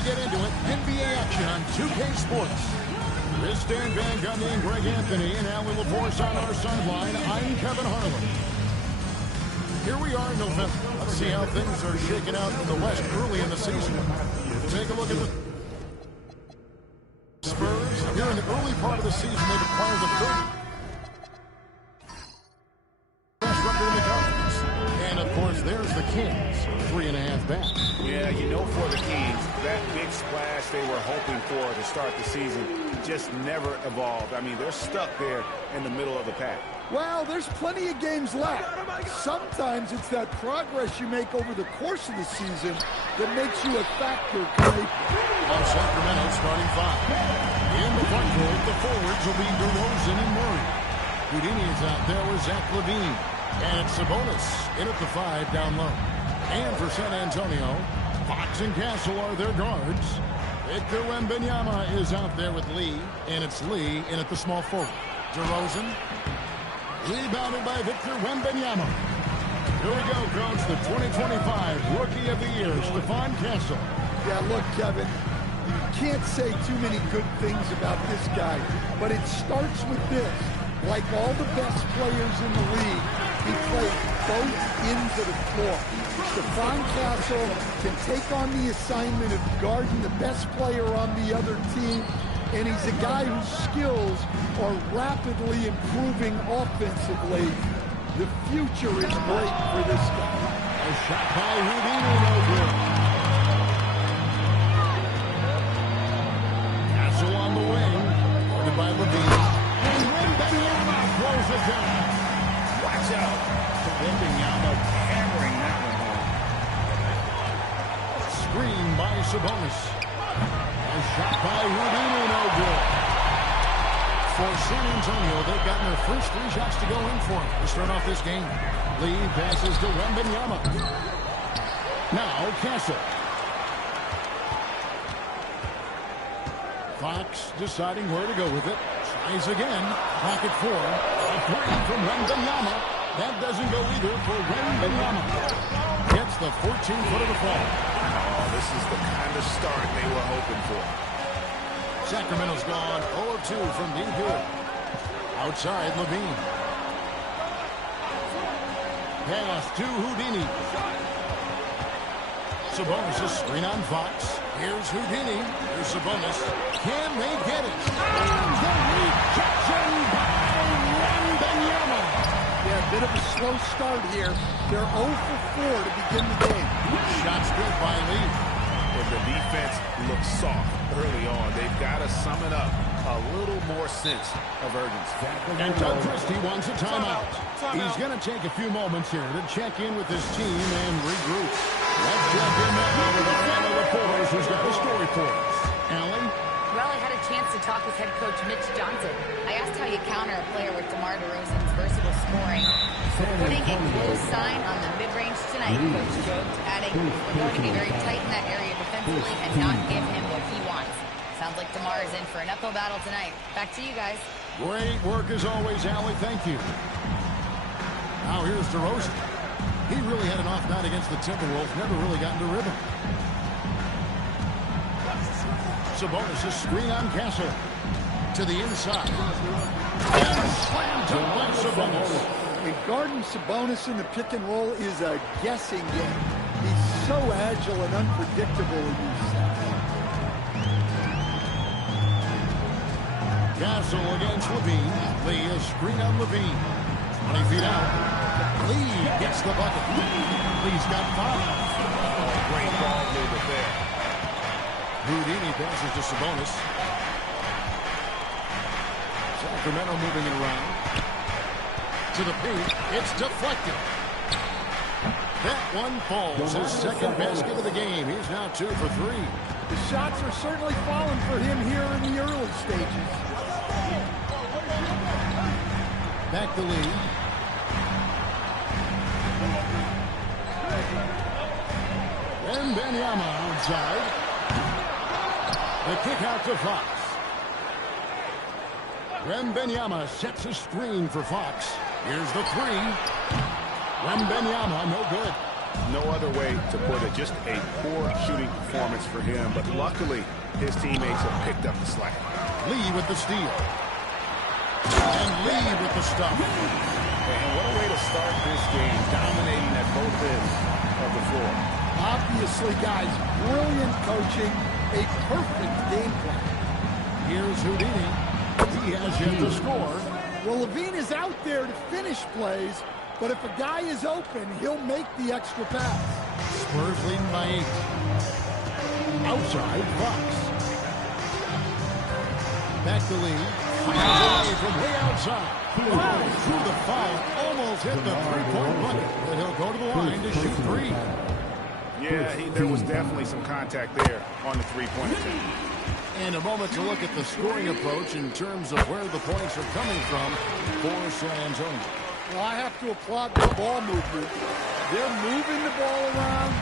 to get into it. NBA action on 2K Sports. This Dan Van Gundy and Greg Anthony and Alan LaForce on our sideline. I'm Kevin Harlan. Here we are in November. Let's see how things are shaking out in the West early in the season. Take a look at the Spurs. Here in the early part of the season, they've acquired the third best record in the conference. And, of course, there's the Kings, 3.5 back. Yeah, you know, for the Kings, that big splash they were hoping for to start the season just never evolved. I mean, they're stuck there in the middle of the pack. Well, there's plenty of games left. Sometimes it's that progress you make over the course of the season that makes you a factor. On Sacramento starting 5. In the front court, the forwards will be DeRozan and Murray. Houdini is out there with Zach LaVine. And Sabonis in at the 5 down low. And for San Antonio, Fox and Castle are their guards. Victor Wembanyama is out there with Lee. And it's Lee in at the small forward. DeRozan. Rebounded by Victor Wembanyama. Here we go, Coach. The 2025 Rookie of the Year, Stephon Castle. Yeah, look, Kevin, you can't say too many good things about this guy, but it starts with this. Like all the best players in the league, he plays both ends of the floor. Stephon Castle can take on the assignment of guarding the best player on the other team, and he's a guy whose skills are rapidly improving offensively. The future is great for this guy. A shot by Houdini, no good. Castle on the wing, guarded by LaVine. And Wembanyama throws it down. Watch out. Wembanyama hammering that one home. Screen by Sabonis. A shot by Houdini, no good. For San Antonio, they've gotten their first 3 shots to go in for to start off this game. Lee passes to Wembanyama. Now Castle. Fox deciding where to go with it. Tries again. Pocket 4. A 3 from Wembanyama. That doesn't go either for Wembanyama. Gets the 14-foot of the fall. Oh, this is the kind of start they were hoping for. Sacramento's gone 0 of 2 from deep here. Outside, LaVine. Pass to Houdini. Sabonis' screen on Fox. Here's Houdini. Here's Sabonis. Can they get it? And the rejection by Wembanyama. Yeah, a bit of a slow start here. They're 0 for 4 to begin the game. Shots good by Lee. If the defense looks soft early on, they've got to summon up a little more sense of urgency. And Doug Christie wants a timeout. He's going to take a few moments here to check in with his team and regroup. Let's check in now with our Alan LaForce, who's got a story for us. Alan? Well, I had a chance to talk with head coach Mitch Johnson. I asked how you counter a player with DeMar DeRozan's versatile scoring. So putting a close sign on the mid-range tonight, Coach joked, adding, we're going to be very tight in that area defensively and not give him what he wants. Sounds like DeMar is in for an uphill battle tonight. Back to you guys. Great work as always, Allie. Thank you. Now here's DeRozan. He really had an off night against the Timberwolves. Never really got into rhythm. Sabonis' screen on Castle. To the inside. And slam dunk by Sabonis. And guarding Sabonis in the pick and roll is a guessing game. He's so agile and unpredictable in these sets. Castle against LaVine. Lee, a screen on LaVine. 20 feet out. Lee gets the bucket. Lee's got 5. Oh, great ball movement there. Houdini passes to Sabonis. Sacramento moving it around. To the paint. It's deflected. That one falls. His second basket of the game. He's now 2 for 3. The shots are certainly falling for him here in the early stages. Back to Lee. Wembanyama outside. The kick out to Fox. Wembanyama sets a screen for Fox. Here's the 3. Wembanyama, no good. No other way to put it. Just a poor shooting performance for him. But luckily, his teammates have picked up the slack. Lee with the steal. And Lee with the stop. And what a way to start this game, dominating at both ends of the floor. Obviously, guys, brilliant coaching, a perfect game plan. Here's Houdini. He has yet to score. Well, Levine is out there to finish plays, but if a guy is open, he'll make the extra pass. Spurs leading by 8. Outside, Fox. Back to Lee. Away from way outside. Through the foul, almost hit the three-point bucket. But he'll go to the line to shoot 3. Yeah, there was definitely some contact there on the three-point attempt. And a moment to look at the scoring approach in terms of where the points are coming from for San Antonio. Well, I have to applaud the ball movement. They're moving the ball around,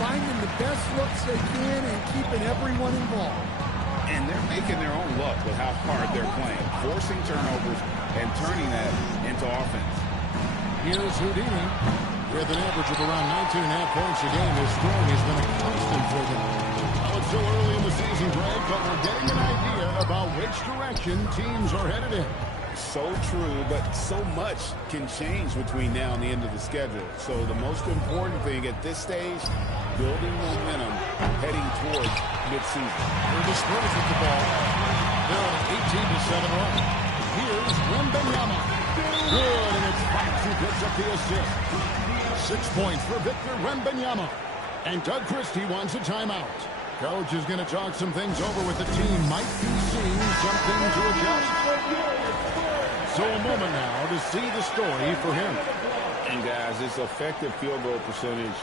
finding the best looks they can, and keeping everyone involved. And they're making their own luck with how hard they're playing, forcing turnovers and turning that into offense. Here's Houdini with an average of around 19.5 points a game. His scoring has been a constant for them. Well, it's still early in the season, Greg, but we're getting an idea about which direction teams are headed in. So true, but so much can change between now and the end of the schedule. So the most important thing at this stage, building momentum heading towards midseason. Here's the Spurs with the ball. They're on an 18-7 run. Here's Wembanyama. Good, and it's Fox who picks up the assist. 6 points for Victor Wembanyama. And Doug Christie wants a timeout. Coach is going to talk some things over with the team. Might be seeing something to adjust. So a moment now to see the story for him. And guys, his effective field goal percentage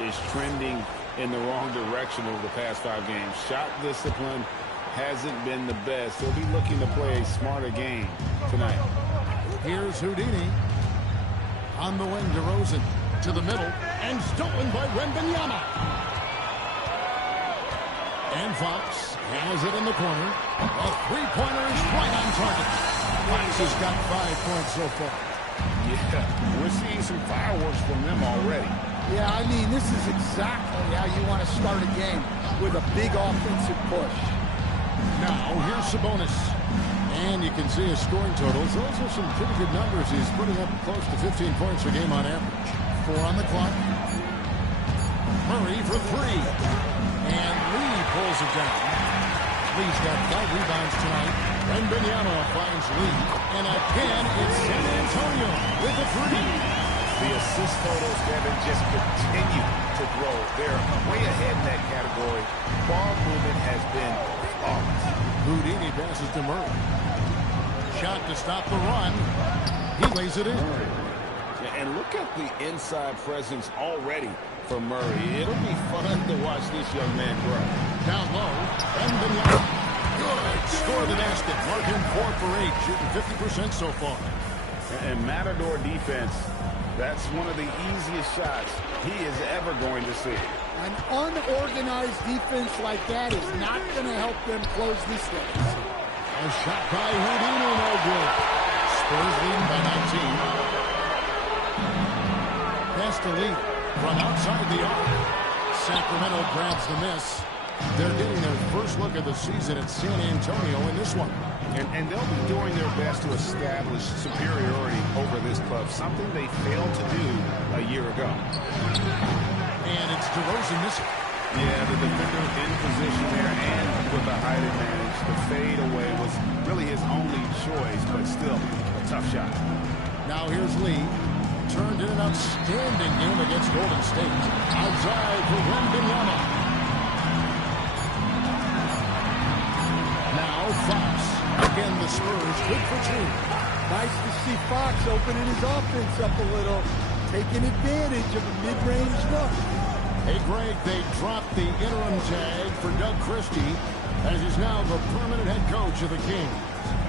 is trending in the wrong direction over the past 5 games. Shot discipline hasn't been the best. He'll be looking to play a smarter game tonight. Here's Houdini. On the wing, DeRozan to the middle. And stolen by Wembanyama. And Fox has it in the corner. A three-pointer is right on target. Fox has got 5 points so far. Yeah, we're seeing some fireworks from them already. Yeah, I mean, this is exactly how you want to start a game, with a big offensive push. Now, here's Sabonis. And you can see his scoring totals. Those are some pretty good numbers. He's putting up close to 15 points a game on average. 4 on the clock. Murray for 3. And Lee pulls it down. Lee's got 5 rebounds tonight. Wembanyama finds Lee. And again, it's San Antonio with a 3. The assist totals, Kevin, just continue to grow. They're way ahead in that category. Ball movement has been flawless. Houdini passes to Murray. Shot to stop the run. He lays it in. And look at the inside presence already for Murray. It'll be fun to watch this young man grow. Down low. Wembanyama. Good. Score the basket. Mark him 4 for 8. Shooting 50% so far. And Matador defense, that's one of the easiest shots he is ever going to see. An unorganized defense like that is not going to help them close this game. A shot by Houdini, no good. Spurs leading by 19. Pass to Lee from outside the arc. Sacramento grabs the miss. They're getting their first look at the season at San Antonio in this one. And they'll be doing their best to establish superiority over this club, something they failed to do a year ago. And it's DeRozan missing. Yeah, the defender in position there and with the height advantage. The fade away was really his only choice, but still a tough shot. Now here's Lee. Turned in an outstanding game against Golden State. Outside for Wembanyama. Now Fox. Again, the Spurs good for 2. Nice to see Fox opening his offense up a little, taking advantage of a mid-range look. Hey, Greg, they dropped the interim tag for Doug Christie as he's now the permanent head coach of the Kings.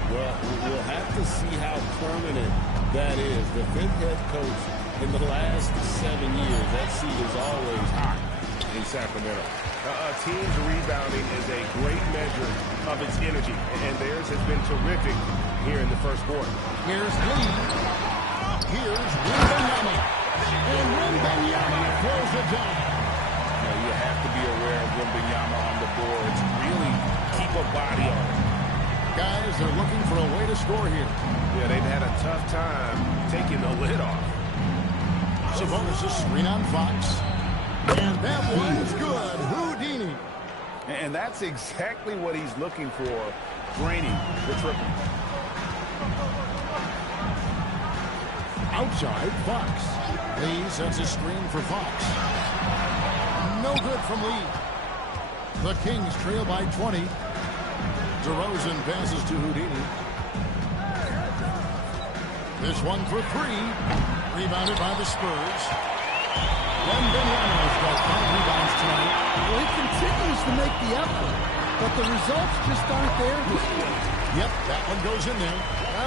Well, we'll have to see how permanent that is. The 5th head coach in the last 7 years. That seat is always hot in Sacramento. A team's rebounding is a great measure of its energy, and theirs has been terrific here in the first quarter. Here's Lee. Here's Wembanyama. And Wembanyama throws it down. You have to be aware of Wembanyama on the boards. Really keep a body on it. Guys, they're looking for a way to score here. Yeah, they've had a tough time taking the lid off. Sabonis' screen on Fox. And that one's good. Houdini. And that's exactly what he's looking for, draining the triple. Outside, Fox. Lee sets a screen for Fox. No good from Lee. The Kings trail by 20. DeRozan passes to Houdini. This one for three. Rebounded by the Spurs. Wembanyama's got 5 rebounds tonight. Well, he continues to make the effort, but the results just aren't there this year. Yep, that one goes in there.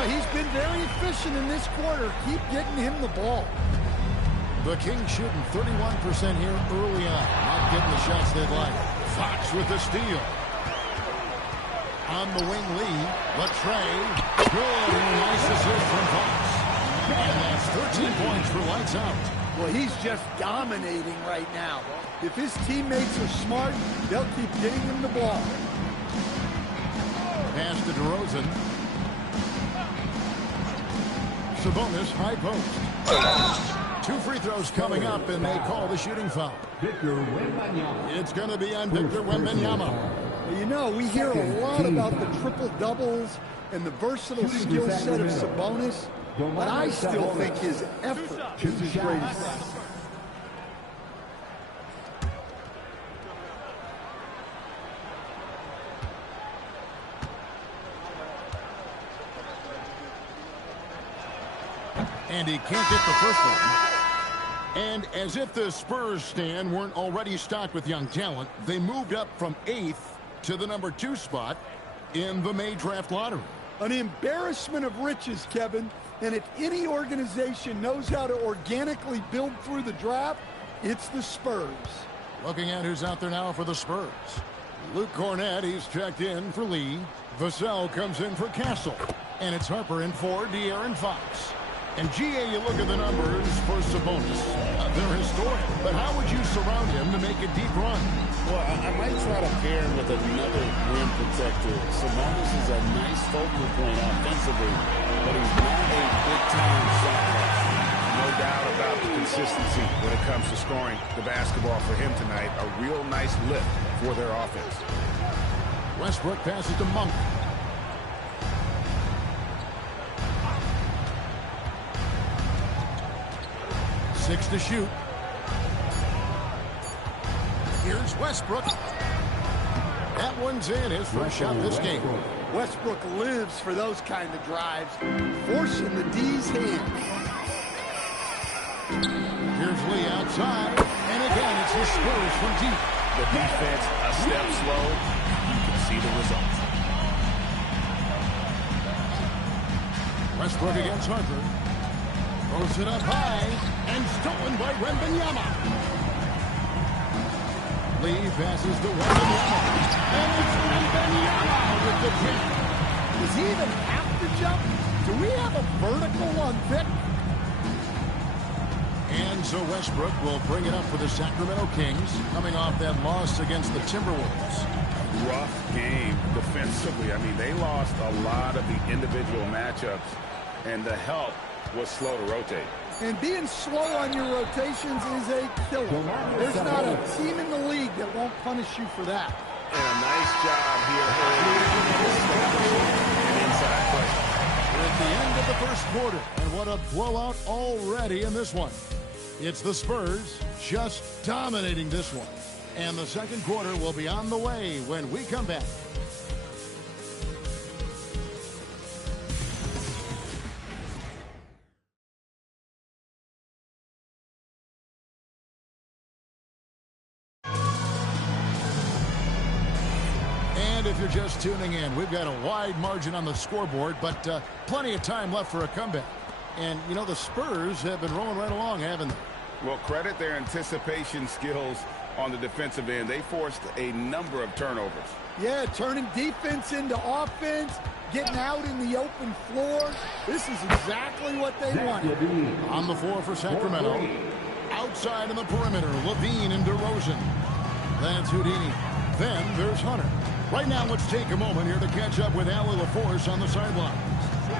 He's been very efficient in this quarter. Keep getting him the ball. The Kings shooting 31% here early on. Not getting the shots they'd like. Fox with the steal. On the wing, Lee. Latrey. Good. And a nice assist from Fox. And that's 13 points for lights out. Well, he's just dominating right now. If his teammates are smart, they'll keep getting him the ball. Pass to DeRozan. Sabonis, high post. 2 free throws coming up, and they call the shooting foul. It's going to be on Victor Wembanyama. Well, you know, we hear a lot about the triple-doubles and the versatile skill set of Sabonis, but I still think his effort is his greatest asset. And he can't get the first one. And as if the Spurs stand weren't already stocked with young talent, they moved up from 8th to the number 2 spot in the May draft lottery. An embarrassment of riches, Kevin. And if any organization knows how to organically build through the draft, it's the Spurs. Looking at who's out there now for the Spurs. Luke Cornett, he's checked in for Lee. Vassell comes in for Castle. And it's Harper in for De'Aaron Fox. And GA, you look at the numbers for Sabonis. They're historic, but how would you surround him to make a deep run? Well, I might try to pair him with another rim protector. Sabonis is a nice focal point offensively, but he's not a big-time shot blocker. No doubt about the consistency when it comes to scoring the basketball for him tonight. A real nice lift for their offense. Westbrook passes to Monk. Six to shoot. Here's Westbrook. That one's in. His first shot this game. Westbrook lives for those kind of drives, forcing the D's hand. Here's Lee outside. And again, it's the Spurs from deep. The defense a step slow. You can see the results. Westbrook against Harper. Throws it up high, and stolen by Wembanyama. Lee passes to Wembanyama. And it's Wembanyama with the jump. Does he even have to jump? Do we have a vertical on Vic? And so Westbrook will bring it up for the Sacramento Kings, coming off that loss against the Timberwolves. Rough game defensively. I mean, they lost a lot of the individual matchups, and the help was slow to rotate. And being slow on your rotations is a killer. There's not a team in the league that won't punish you for that. And a nice job here early establishing an inside play. We're at the end of the first quarter, and what a blowout already in this one. It's the Spurs just dominating this one. And the second quarter will be on the way when we come back. And if you're just tuning in, we've got a wide margin on the scoreboard, but plenty of time left for a comeback. And, you know, the Spurs have been rolling right along, haven't they? Well, credit their anticipation skills on the defensive end. They forced a number of turnovers. Yeah, turning defense into offense, getting out in the open floor. This is exactly what they wanted. On the floor for Sacramento. Outside in the perimeter, Levine and DeRozan. That's Houdini. Then there's Hunter. Right now, let's take a moment here to catch up with Allie LaForce on the sideline.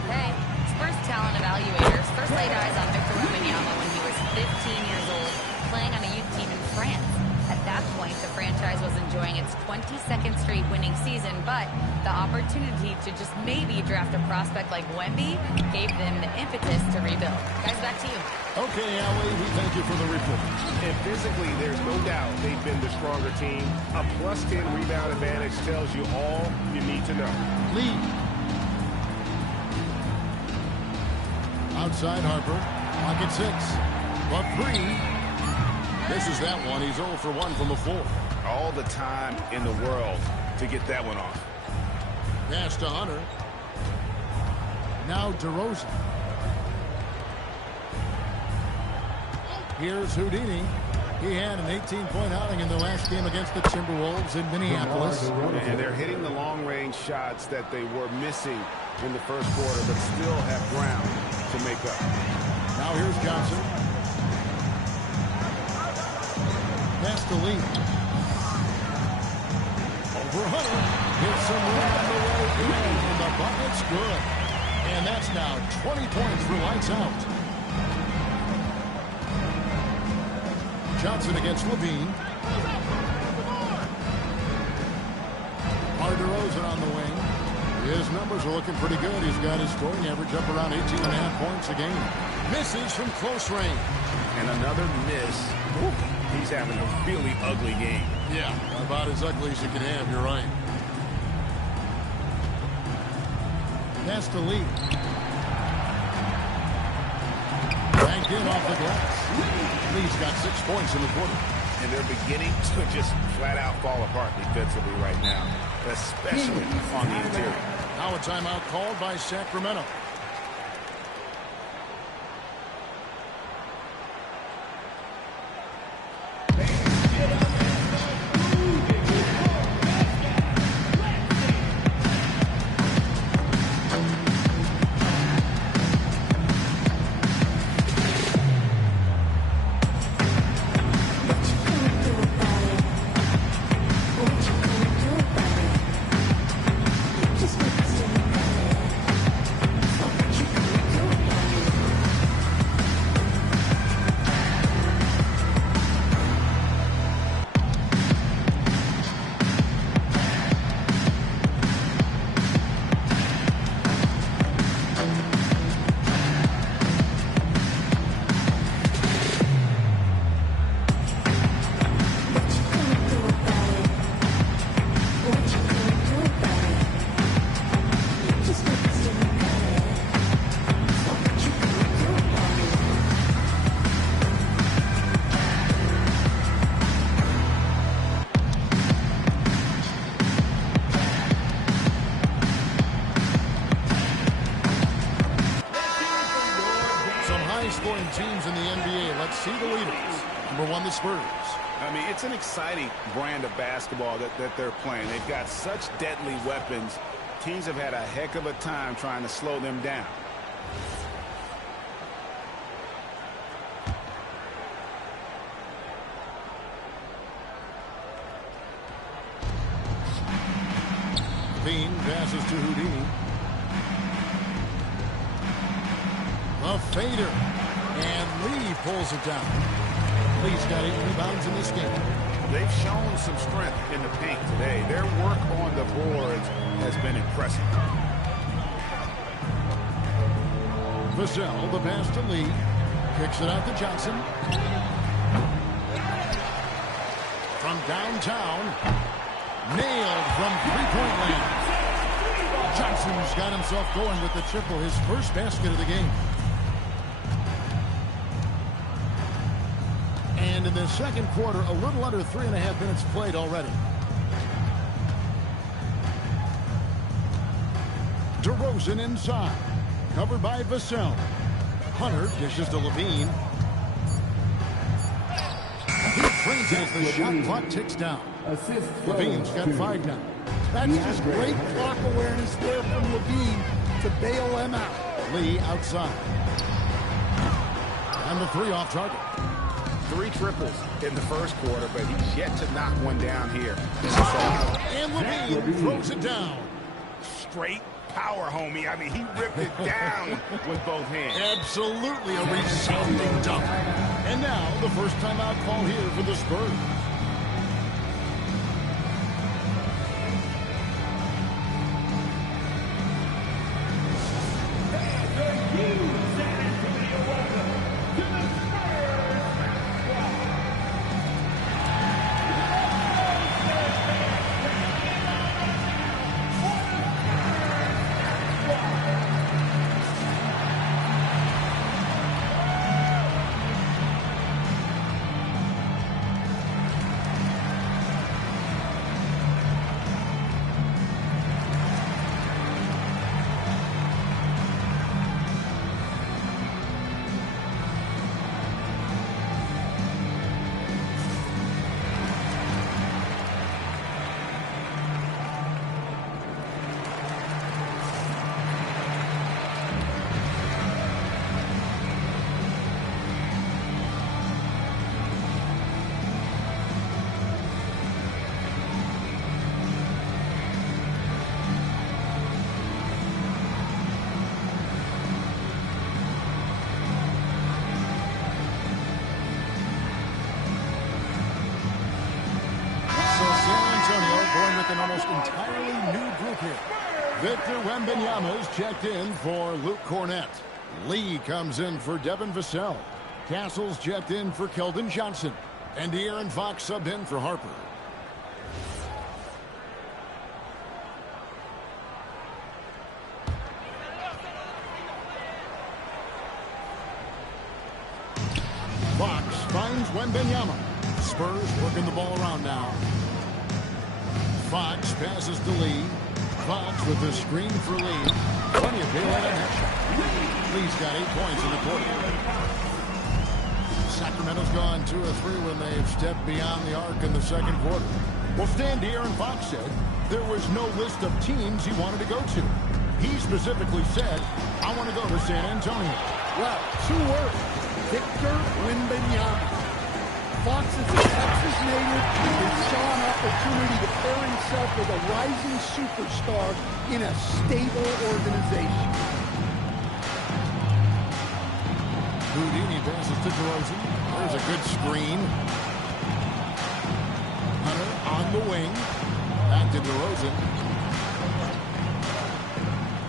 Hey, Spurs talent evaluators first laid eyes on Victor Wembanyama when he was 15 years old, playing on a youth team in France. At that point, the franchise was enjoying its 22nd straight winning season, but the opportunity to just maybe draft a prospect like Wemby gave them the impetus to rebuild. Guys, back to you. Okay, Allie, we thank you for the report. And physically, there's no doubt they've been the stronger team. A +10 rebound advantage tells you all you need to know. Lee. Outside Harper. Pocket 6. But 3. Misses that one. He's 0 for 1 from the floor. All the time in the world to get that one off. Pass to Hunter. Now DeRozan. Here's Houdini. He had an 18-point outing in the last game against the Timberwolves in Minneapolis. And they're hitting the long-range shots that they were missing in the first quarter, but still have ground to make up. Now here's Johnson. Pass to Lee. Over Hunter. Hits some room on the way in, and the bucket's good. And that's now 20 points for lights out. Johnson against Levine. DeRozan on the wing. His numbers are looking pretty good. He's got his scoring average up around 18.5 points a game. Misses from close range. And another miss. Ooh, he's having a really ugly game. Yeah, about as ugly as you can have. You're right. Pass to Lee. Banked in off the glass. Lee's got 6 points in the quarter. And they're beginning to just flat out fall apart defensively right now, especially on the interior. Now a timeout called by Sacramento. Scoring teams in the NBA. Let's see the leaders. Number 1, the Spurs. I mean, it's an exciting brand of basketball that they're playing. They've got such deadly weapons. Teams have had a heck of a time trying to slow them down. Bean passes to Houdini. A fader. And Lee pulls it down. Lee's got 8 rebounds in this game. They've shown some strength in the paint today. Their work on the boards has been impressive. Vassell, the pass to Lee. Kicks it out to Johnson. From downtown. Nailed from three-point land. Johnson's got himself going with the triple, his first basket of the game. And in the second quarter, a little under 3.5 minutes played already. DeRozan inside. Covered by Vassell. Hunter dishes to Levine. He Trains as the shot clock ticks down. Levine's got 5 now. That's just great clock awareness there from Levine to bail them out. Lee outside. And the 3 off target. 3 triples in the first quarter, but he's yet to knock one down here. And Levine throws it down. Straight power, homie. I mean, he ripped it down with both hands. Absolutely a resounding dunk. And now the first timeout call here for the Spurs. An almost entirely new group here. Victor Wembanyama's checked in for Luke Cornett. Lee comes in for Devin Vassell. Castle's checked in for Keldon Johnson. And De'Aaron Fox subbed in for Harper. Fox finds Wembanyama. Spurs working the ball around now. Fox passes to Lee. Fox with the screen for Lee. Plenty of daylight on that shot. Lee's got 8 points in the quarter. Sacramento's gone 2 of 3 when they've stepped beyond the arc in the second quarter. Well, Stan De'Aaron Fox said there was no list of teams he wanted to go to. He specifically said, I want to go to San Antonio. Well, 2 words. Victor Wembanyama. Fox is a Texas native and saw an opportunity to pair himself with a rising superstar in a stable organization. Houdini passes to DeRozan. There's a good screen. Hunter on the wing. Back to DeRozan.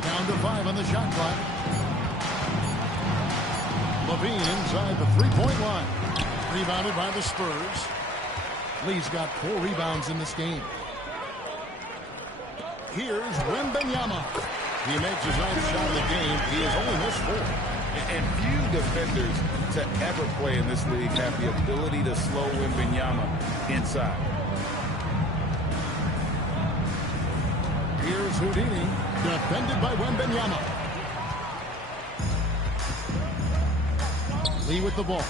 Down to 5 on the shot clock. Levine inside the 3-point line. Rebounded by the Spurs. Lee's got 4 rebounds in this game. Here's Wembanyama. He makes his 9th shot of the game. He has only missed 4. And few defenders to ever play in this league have the ability to slow Wembanyama inside. Here's Houdini. Defended by Wembanyama. Lee with the ball.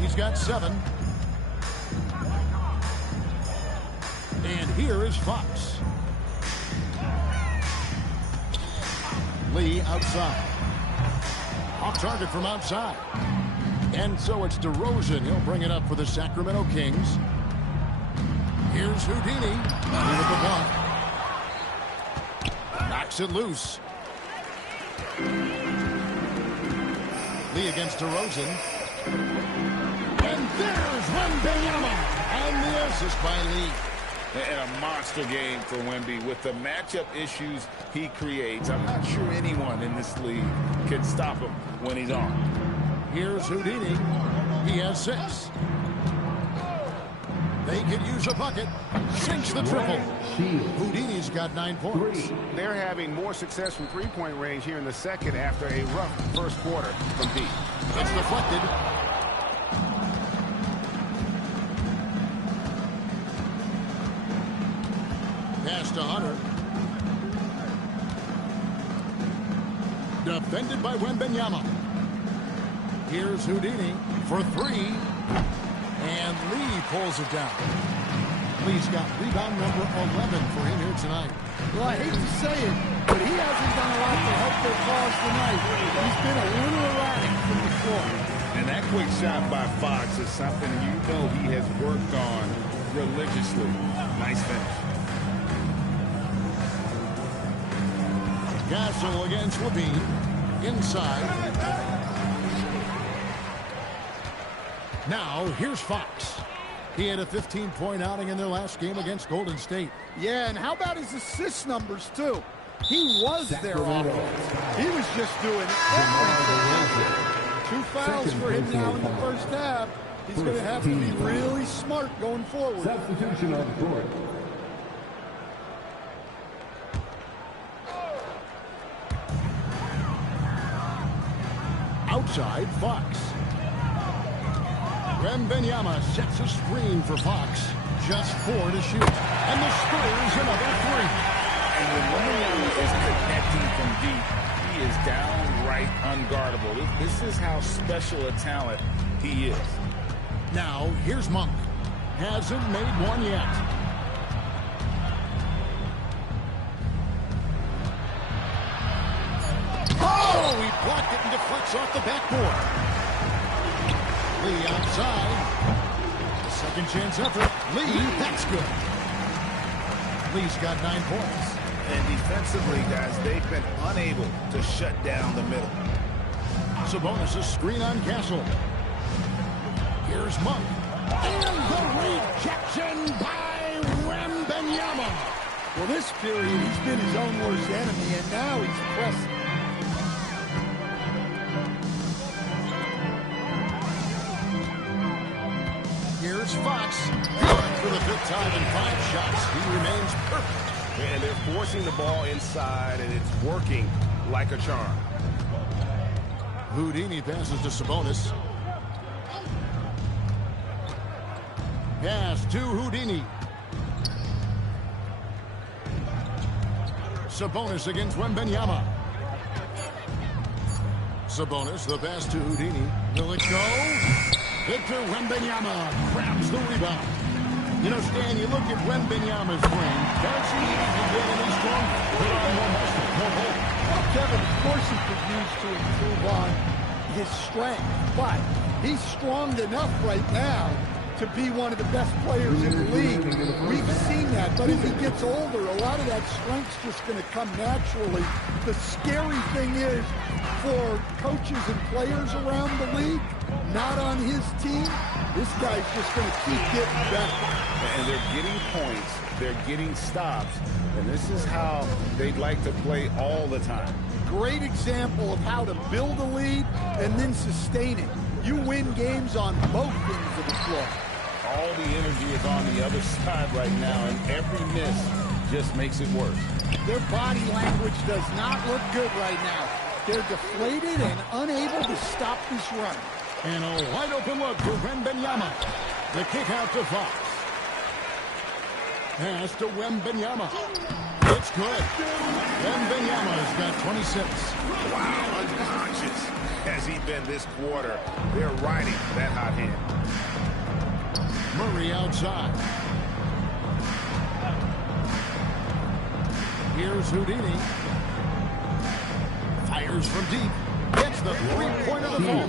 He's got 7. And here is Fox. Lee outside. Off target from outside. And so it's DeRozan. He'll bring it up for the Sacramento Kings. Here's Houdini. Lee with the block. Knocks it loose. Lee against DeRozan. And there's Wembanyama. And the assist by Lee. And a monster game for Wemby. With the matchup issues he creates, I'm not sure anyone in this league can stop him when he's on. Here's Houdini. He has 6. They could use a bucket. Sinks the triple. Houdini's got 9 points. They're having more success from three-point range here in the second after a rough first quarter from deep. It's deflected. Pass to Hunter. Defended by Wembanyama. Here's Houdini for 3. And Lee pulls it down. Lee's got rebound number 11 for him here tonight. Well, I hate to say it, but he hasn't done a lot to help their cause tonight. He's been a little erratic from the floor. And that quick shot by Fox is something you know he has worked on religiously. Nice finish. Castle against Levine. Inside. Now, here's Fox. He had a 15-point outing in their last game against Golden State. Yeah, and how about his assist numbers, too? He was their offense. He was just doing everything. 2 fouls for him now in the first half. He's going to have to be really smart going forward. Substitution on the court. Outside, Fox. Wembanyama sets a screen for Fox. Just 4 to shoot. And the Spurs another 3. And when Wembanyama is connecting from deep, he is downright unguardable. This is how special a talent he is. Now, here's Monk. Hasn't made one yet. Oh, he blocked it and deflects off the backboard. Lee outside. The second chance effort. Lee, that's good. Lee's got 9 points. And defensively, guys, they've been unable to shut down the middle. Sabonis' screen on Castle. Here's Monk. And the rejection by Wembanyama. Well, this period, he's been his own worst enemy, and now he's pressing. Here's Fox. Good for the 5th time in 5 shots. He remains perfect. And they're forcing the ball inside, and it's working like a charm. Houdini passes to Sabonis. Pass to Houdini. Sabonis against Wembanyama. Sabonis, the pass to Houdini. Will it go? Victor Wembanyama grabs the rebound. You know, Stan, you look at Wembanyama's frame. Does he need to get any stronger? Put on more muscle, more hold. Well, Kevin, of course he could use to improve on his strength, but he's strong enough right now to be one of the best players in the league. We've seen that, but as he gets older, a lot of that strength's just going to come naturally. The scary thing is, for coaches and players around the league, not on his team, this guy's just going to keep getting better. And they're getting points, they're getting stops, and this is how they'd like to play all the time. Great example of how to build a lead and then sustain it. You win games on both ends of the floor. All the energy is on the other side right now, and every miss just makes it worse. Their body language does not look good right now. They're deflated and unable to stop this run. And a wide open look for Wembanyama. The kick out to Fox. Pass to Wembanyama. It's good. Wembanyama's got 26. Wow, unconscious has he been this quarter. They're riding that hot hand. Murray outside. Here's Houdini. Fires from deep. Gets the three-pointer to fall.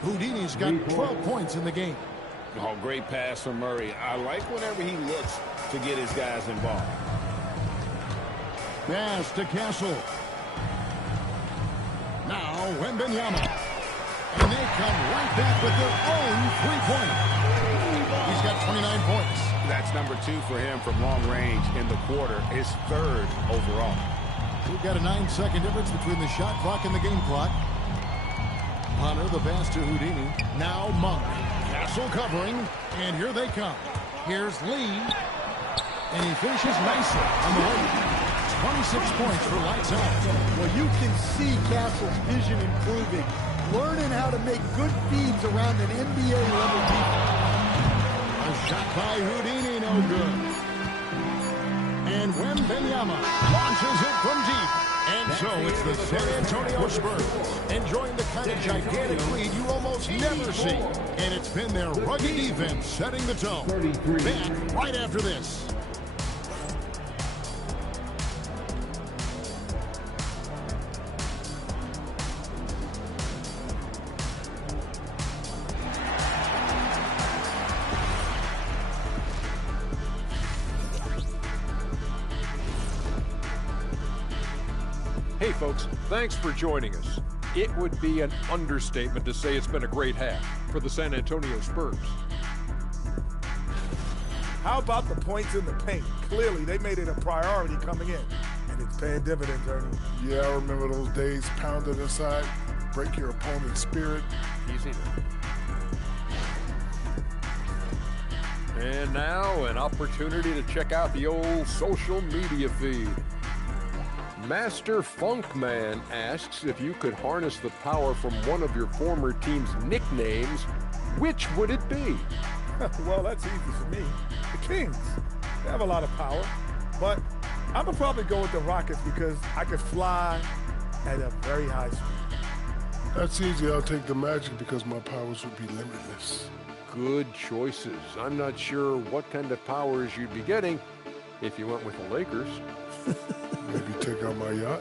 Houdini's got 12 points in the game. Oh, great pass from Murray. I like whenever he looks to get his guys involved. Pass to Castle. Now Wembanyama. And they come right back with their own three-pointer. He's got 29 points. That's number 2 for him from long range in the quarter. His 3rd overall. We've got a 9-second difference between the shot clock and the game clock. Hunter, the pass to Houdini. Now Monk. Castle covering, and here they come. Here's Lee, and he finishes nicely on the way. 26 points for lights out. Well, you can see Castle's vision improving, learning how to make good feeds around an NBA-level defense. A shot by Houdini, no good. And Wembanyama launches it from deep, And so it's the San Antonio Spurs enjoying the kind of gigantic lead you almost never see. And it's been their rugged defense setting the tone. Back right after this. Hey folks, thanks for joining us. It would be an understatement to say it's been a great half for the San Antonio Spurs. How about the points in the paint? Clearly, they made it a priority coming in, and it's paying dividends, Ernie. Yeah, I remember those days pounded inside, break your opponent's spirit. Easy. And now an opportunity to check out the old social media feed. Master Funkman asks if you could harness the power from one of your former team's nicknames, which would it be? Well, that's easy for me. The Kings. They have a lot of power, but I'm going to probably go with the Rockets because I could fly at a very high speed. That's easy. I'll take the Magic because my powers would be limitless. Good choices. I'm not sure what kind of powers you'd be getting if you went with the Lakers. Maybe take out my yacht.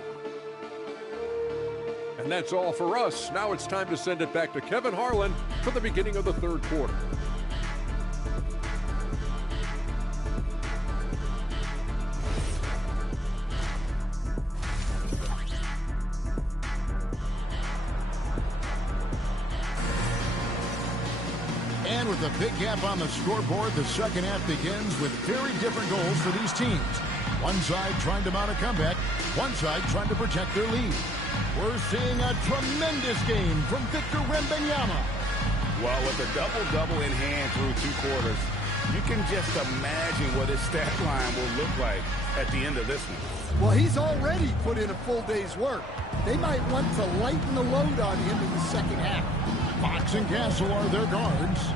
And that's all for us. Now it's time to send it back to Kevin Harlan for the beginning of the third quarter. And with a big gap on the scoreboard, the second half begins with very different goals for these teams. One side trying to mount a comeback, one side trying to protect their lead. We're seeing a tremendous game from Victor Wembanyama. Well, with a double-double in hand through two quarters, you can just imagine what his stat line will look like at the end of this one. Well, he's already put in a full day's work. They might want to lighten the load on him in the second half. Fox and Castle are their guards.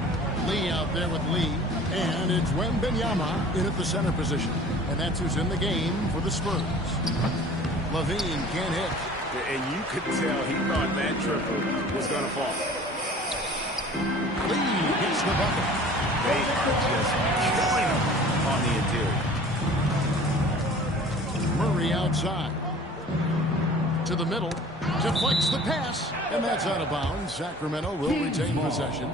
Lee out there with Lee. And it's Wembanyama in at the center position. And that's who's in the game for the Spurs. Levine can't hit. And you could tell he thought that triple was going to fall. Lee hits the bucket. They are just killing him on the interior. Murray outside. To the middle. Deflects the pass. And that's out of bounds. Sacramento will retain possession.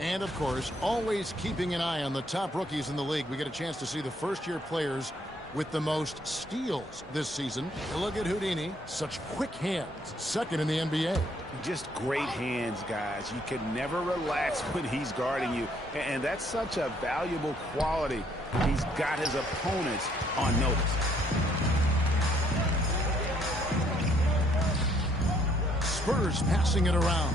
And, of course, always keeping an eye on the top rookies in the league. We get a chance to see the first-year players with the most steals this season. Look at Houdini. Such quick hands. Second in the NBA. Just great hands, guys. You can never relax when he's guarding you. And that's such a valuable quality. He's got his opponents on notice. Spurs passing it around.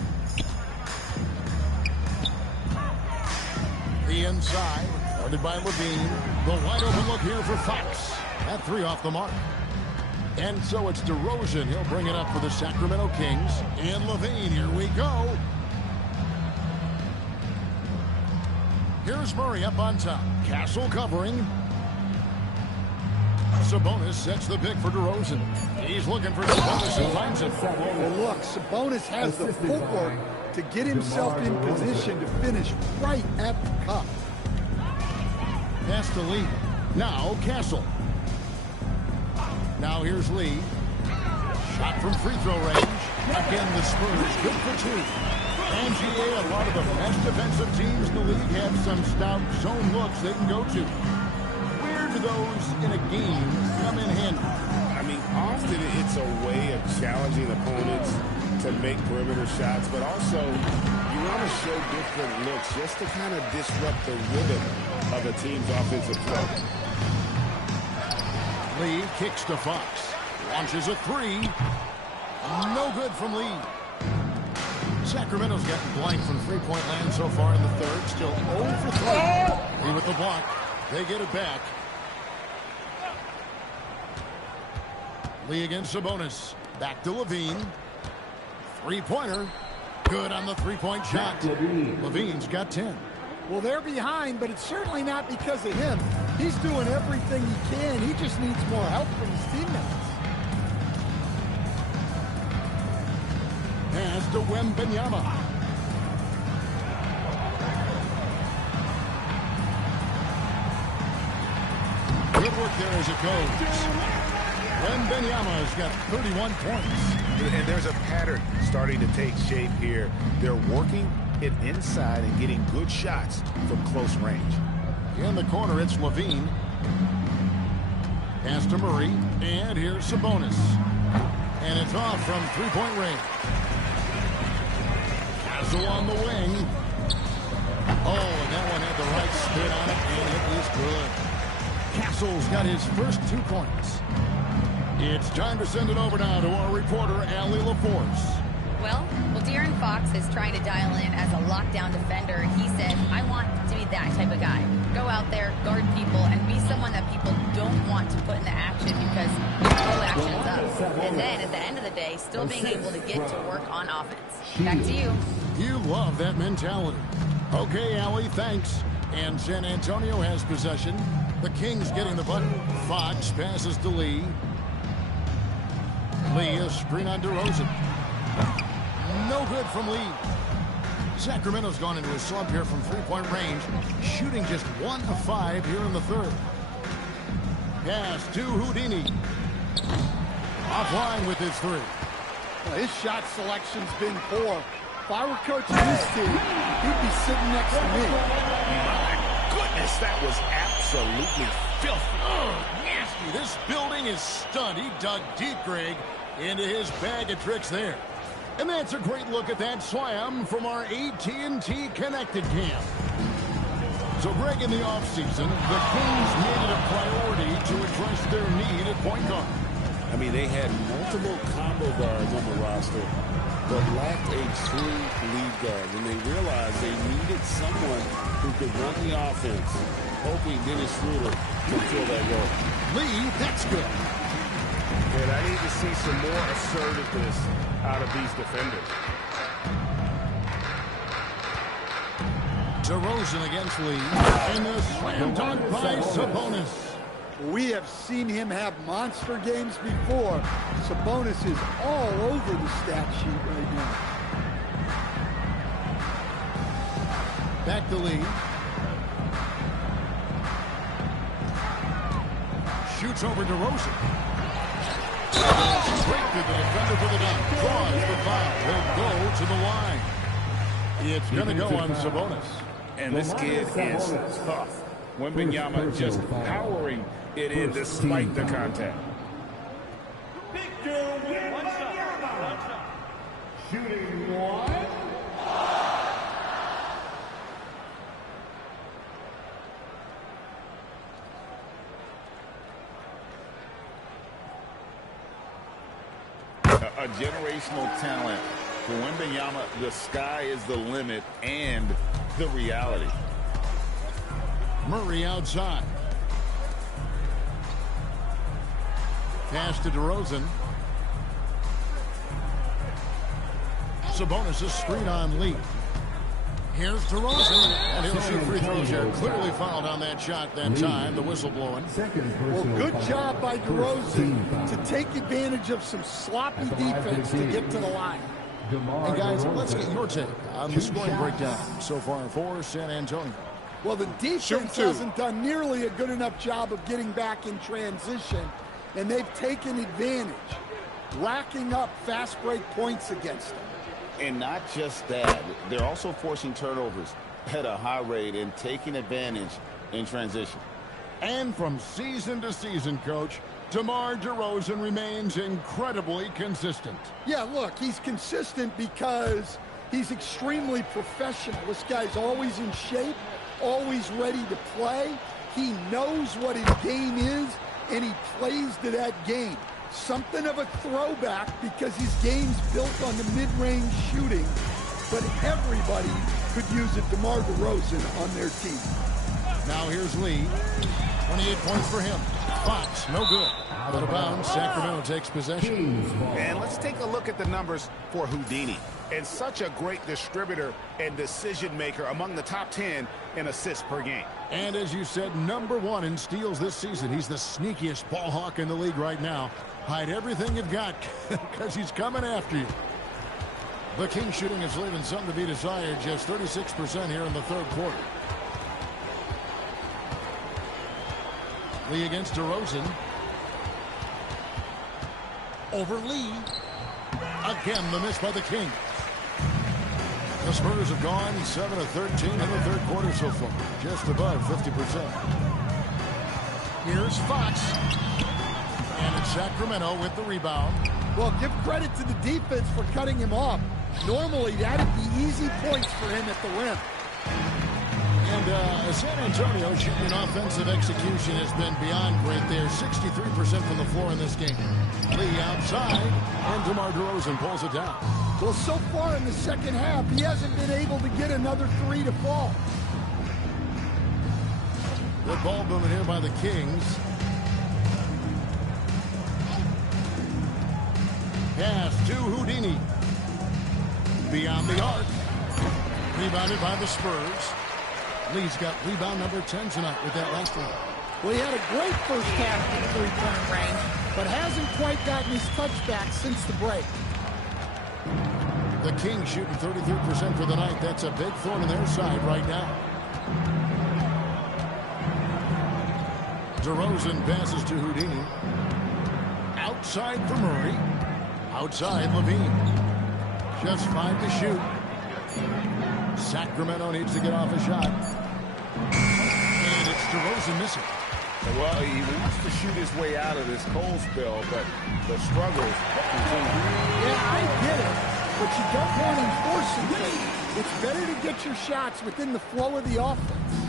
The inside, guarded by Levine. The wide open look here for Fox. That three off the mark. And so it's DeRozan. He'll bring it up for the Sacramento Kings. And Levine, here we go. Here's Murray up on top. Castle covering. Sabonis sets the pick for DeRozan. He's looking for Sabonis and finds it. Well, look, Sabonis has the footwork to get himself in position to finish right at the cup. Pass to Lee. Now Castle. Now here's Lee. Shot from free throw range. Again, the Spurs good for two. And GA, a lot of the best defensive teams in the league have some stout zone looks they can go to. Where do those in a game come in handy? I mean, often it's a way of challenging opponents to make perimeter shots, but also you want to show different looks just to kind of disrupt the rhythm of a team's offensive play. Lee kicks to Fox. Launches a three. No good from Lee. Sacramento's gotten blank from three-point land so far in the third. Still 0 for 3. Lee with the block. They get it back. Lee against Sabonis. Back to Levine. Three-pointer. Good on the three-point shot. Levine's got 10. Well, they're behind, but it's certainly not because of him. He's doing everything he can. He just needs more help from his teammates. pass to Wembanyama. Good work there as it goes. Wembanyama's got 31 points. And there's a pattern starting to take shape here. They're working it inside and getting good shots from close range. In the corner, it's Levine. Pass to Murray. And here's Sabonis. And it's off from three-point range. Castle on the wing. Oh, and that one had the right spin on it, and it is good. Castle's got his first 2 points. It's time to send it over now to our reporter, Allie LaForce. Well, De'Aaron Fox is trying to dial in as a lockdown defender. He said, I want to be that type of guy. Go out there, guard people, and be someone that people don't want to put into action because no action's up. And then at the end of the day, still being able to get to work on offense. Back to you. You love that mentality. Okay, Allie, thanks. And San Antonio has possession. The Kings getting the button. Fox passes to Lee. Lee, a screen on DeRozan. No good from Lee. Sacramento's gone into a slump here from three-point range, shooting just 1 of 5 here in the third. Pass to Houdini. Offline with his three. Well, his shot selection's been poor. If I were coaching this team, he'd be sitting next to me. My goodness, that was absolutely filthy. Oh, nasty. This building is stunned. He dug deep, Greg, into his bag of tricks there. And that's a great look at that slam from our AT&T Connected Cam. So, Greg, in the offseason, the Kings made it a priority to address their need at point guard. I mean, they had multiple combo guards on the roster, but lacked a true lead guard. And they realized they needed someone who could run the offense, hoping Dennis Schroeder can fill that role. Lee, that's good. And I need to see some more assertiveness out of these defenders. DeRozan against Lee. And the slam dunk by Sabonis. We have seen him have monster games before. Sabonis is all over the stat sheet right now. Back to Lee. Shoots over DeRozan. Straight to the defender for the dunk. Draws the foul. He'll go to the line. It's going to go on Sabonis. And this kid is tough. Wembanyama just powering it in despite the contact. Shooting one. A generational talent. For Wembanyama, the sky is the limit and the reality. Murray outside. Pass to DeRozan. Sabonis is screen on Lee. Here's DeRozan, and he'll shoot free throws here. Clearly fouled on that shot that time. The whistle blowing. Well, good job by DeRozan to take advantage of some sloppy defense to get to the line. And guys, let's get your take on the scoring breakdown so far for San Antonio. Well, the defense hasn't done nearly a good enough job of getting back in transition, and they've taken advantage, racking up fast break points against them. And not just that, they're also forcing turnovers at a high rate and taking advantage in transition. And from season to season, Coach, DeMar DeRozan remains incredibly consistent. Yeah, look, he's consistent because he's extremely professional. This guy's always in shape, always ready to play. He knows what his game is, and he plays to that game. Something of a throwback because his game's built on the mid-range shooting, but everybody could use a DeMar DeRozan on their team. Now here's Lee. 28 points for him. Fox, no good. Out of bounds, Sacramento takes possession. And let's take a look at the numbers for Houdini. And such a great distributor and decision maker, among the top 10 in assists per game. And as you said, #1 in steals this season. He's the sneakiest ball hawk in the league right now. Hide everything you've got because he's coming after you. The King shooting is leaving something to be desired. Just 36% here in the third quarter. Lee against DeRozan. Over Lee. Again, the miss by the Kings. The Spurs have gone 7 of 13 in the third quarter so far. Just above 50%. Here's Fox. And it's Sacramento with the rebound. Well, give credit to the defense for cutting him off. Normally, that'd be easy points for him at the rim. And San Antonio shooting an offensive execution has been beyond great there. 63% from the floor in this game. Lee outside, and DeMar DeRozan pulls it down. Well, so far in the second half, he hasn't been able to get another three to fall. Good ball movement here by the Kings. Pass to Houdini. Beyond the arc. Rebounded by the Spurs. Lee's got rebound number 10 tonight with that last one. Well, he had a great first half in the three-point range, but hasn't quite gotten his touchback since the break. The Kings shooting 33% for the night. That's a big thorn in their side right now. DeRozan passes to Houdini. Outside for Murray. Outside Levine. Just 5 to shoot. Sacramento needs to get off a shot. And it's DeRozan missing. Well, he wants to shoot his way out of this cold spell, but the struggles continue. Yeah, I get it, but you don't want him forcing things. It's better to get your shots within the flow of the offense.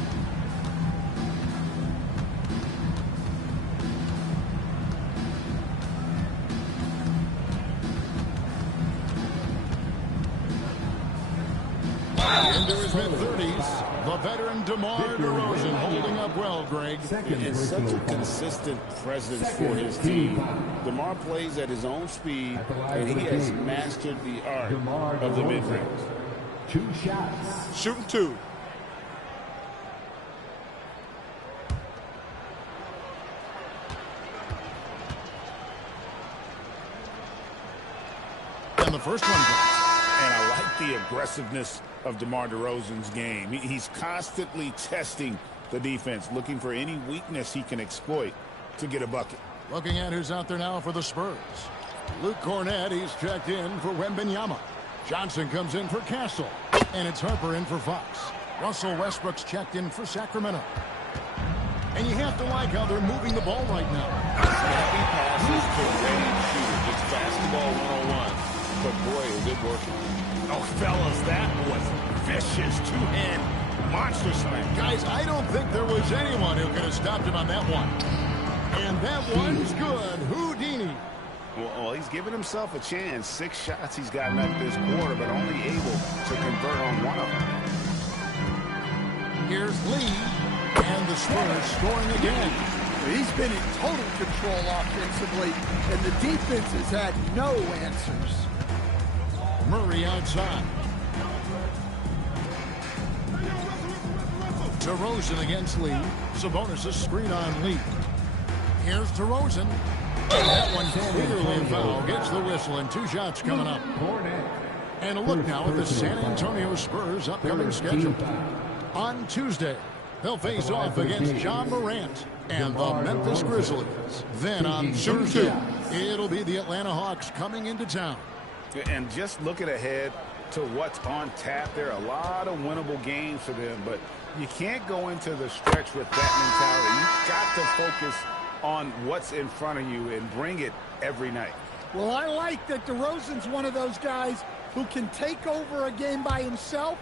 Into his mid-30s, the veteran DeMar DeRozan holding up well, Greg. It's such a consistent presence for his team. DeMar plays at his own speed, and he has mastered the art of the mid-range. 2 shots. Shooting 2. And the first one goes. And I like the aggressiveness of DeMar DeRozan's game. He's constantly testing the defense, looking for any weakness he can exploit to get a bucket. Looking at who's out there now for the Spurs. Luke Cornett, he's checked in for Wembanyama. Johnson comes in for Castle. And it's Harper in for Fox. Russell Westbrook's checked in for Sacramento. And you have to like how they're moving the ball right now. Snappy passes to a range shooter, just basketball 101. But boy, is it working. Oh, fellas, that was vicious two-hand monster slam. Guys, I don't think there was anyone who could have stopped him on that one. And that one's good. Houdini. Well, he's given himself a chance. 6 shots he's gotten up this quarter, but only able to convert on one of them. Here's Lee. And the Spurs scoring again. He's been in total control offensively, and the defense has had no answers. Murray outside. DeRozan against Lee. Sabonis a screen on Lee. Here's DeRozan. That one clearly a foul. Gets the whistle, and 2 shots coming up. And a look now at the San Antonio Spurs' upcoming schedule. On Tuesday, they'll face off against John Morant and the Memphis Grizzlies. Then on Thursday, it'll be the Atlanta Hawks coming into town. And just looking ahead to what's on tap, there are a lot of winnable games for them, but you can't go into the stretch with that mentality. You've got to focus on what's in front of you and bring it every night. Well, I like that DeRozan's one of those guys who can take over a game by himself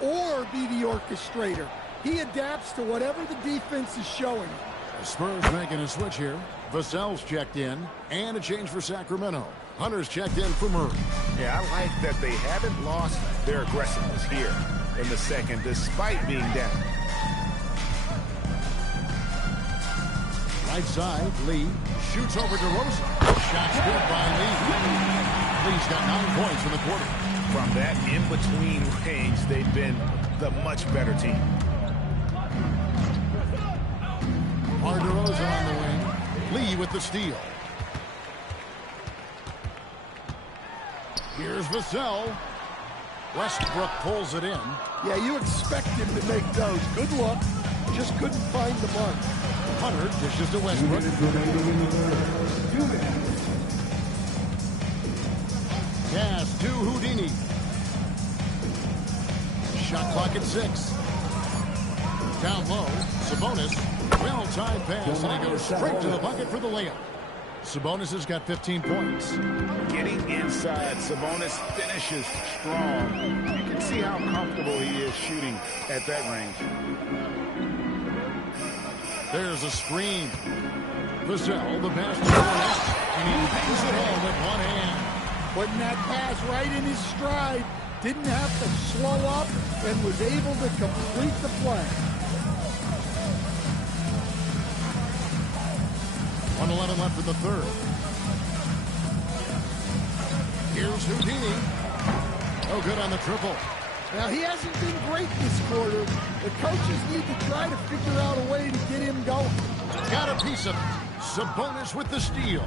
or be the orchestrator. He adapts to whatever the defense is showing. The Spurs making a switch here. Vassell's checked in, and a change for Sacramento. Hunter's checked in for Murray. Yeah, I like that they haven't lost their aggressiveness here in the second, despite being down. Right side, Lee shoots over DeRozan. Shots good by Lee. Lee's got 9 points in the quarter. From that in-between range, they've been the much better team. DeRozan on the wing. Lee with the steal. Here's Vassell. Westbrook pulls it in. Yeah, you expect him to make those. Good luck. Just couldn't find the mark. Hunter dishes to Westbrook. Pass to Houdini. Shot clock at 6. Down low, Sabonis. Well-timed pass, and he goes straight to the bucket for the layup. Sabonis has got 15 points. Getting inside, Sabonis finishes strong. You can see how comfortable he is shooting at that range. There's a screen. Vassell, the pass to Sabonis, and he bangs it home with one hand. Putting that pass right in his stride. Didn't have to slow up and was able to complete the play. 1:11 left in the third. Here's Houdini. Oh, good on the triple. Now, he hasn't been great this quarter. The coaches need to try to figure out a way to get him going. Got a piece of it. Sabonis with the steal.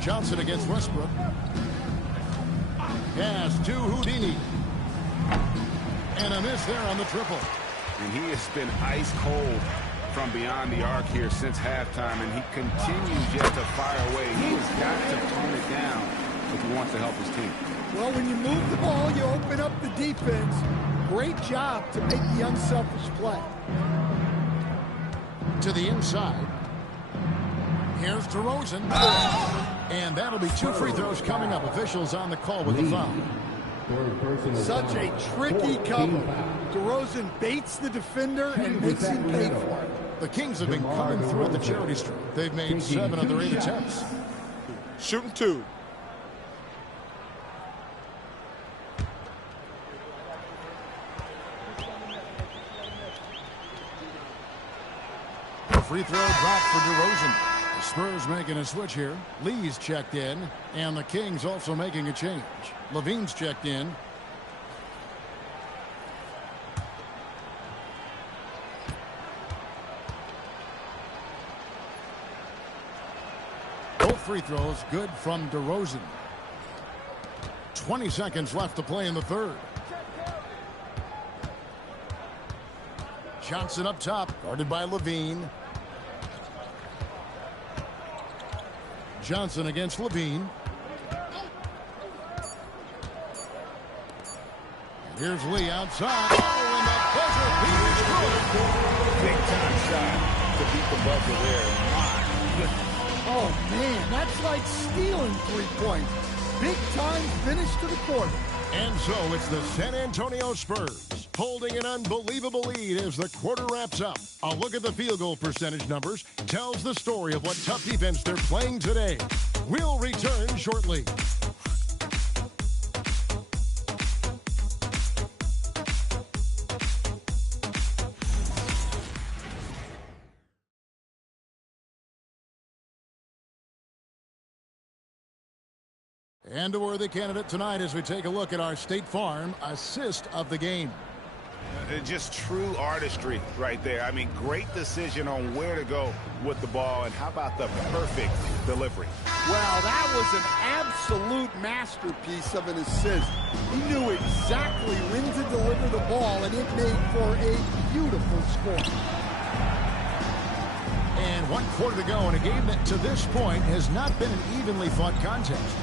Johnson against Westbrook. Pass to Houdini. And a miss there on the triple. And he has been ice cold from beyond the arc here since halftime, and he continues yet to fire away. He has got to tone it down if he wants to help his team. Well, when you move the ball, you open up the defense. Great job to make the unselfish play. To the inside. Here's DeRozan. And that'll be 2 free throws coming up. Officials on the call with the foul. Such a tricky cover. DeRozan baits the defender and makes him pay for it. The Kings have been coming through at the charity stripe. They've made 7 of their 8 attempts. Shooting 2. A free throw drop for DeRozan. The Spurs making a switch here. Lee's checked in, and the Kings also making a change. Levine's checked in. Both free throws good from DeRozan. 20 seconds left to play in the third. Johnson up top, guarded by Levine. Johnson against Levine. And here's Lee outside. Oh, and the buzzer beat is good. Big time shot to beat the buzzer there. My goodness. Oh, man, that's like stealing 3 points. Big time finish to the quarter. And so it's the San Antonio Spurs holding an unbelievable lead as the quarter wraps up. A look at the field goal percentage numbers tells the story of what tough defense they're playing today. We'll return shortly. And a worthy candidate tonight as we take a look at our State Farm assist of the game. Just true artistry right there. I mean, great decision on where to go with the ball, and how about the perfect delivery? Well, that was an absolute masterpiece of an assist. He knew exactly when to deliver the ball, and it made for a beautiful score. And 1 quarter to go in a game that to this point has not been an evenly fought contest.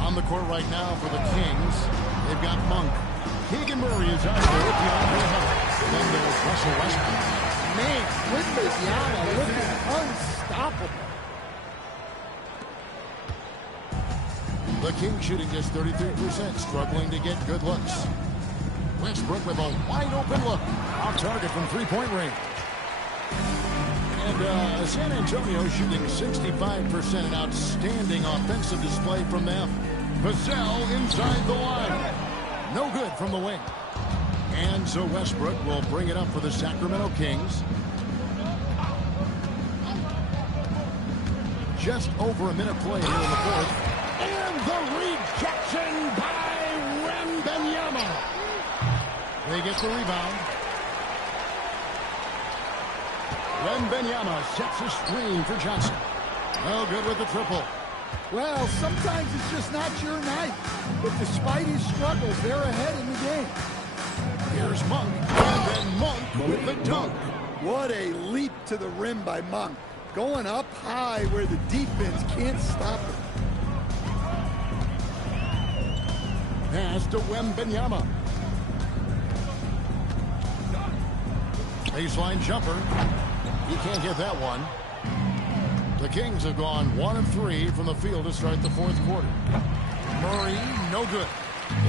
On the court right now for the Kings, they've got Monk. Keegan Murray is out there with DeAndre Hunter. Then there's Russell Westbrook. Man, Wembanyama looking unstoppable. The Kings shooting just 33%, struggling to get good looks. Westbrook with a wide open look. Off target from 3-point range. And San Antonio shooting 65%, an outstanding offensive display from them. Vassell inside the line. No good from the wing. And so Westbrook will bring it up for the Sacramento Kings. Just over a minute play here in the fourth. And the rejection by Wembanyama. They get the rebound. Wembanyama sets a screen for Johnson. No good with the triple. Well, sometimes it's just not your night. But despite his struggles, they're ahead in the game. Here's Monk, and then Monk with the dunk. What a leap to the rim by Monk. Going up high where the defense can't stop him. Pass to Wembanyama. Baseline jumper. He can't get that one. The Kings have gone 1 of 3 from the field to start the fourth quarter. Murray, no good.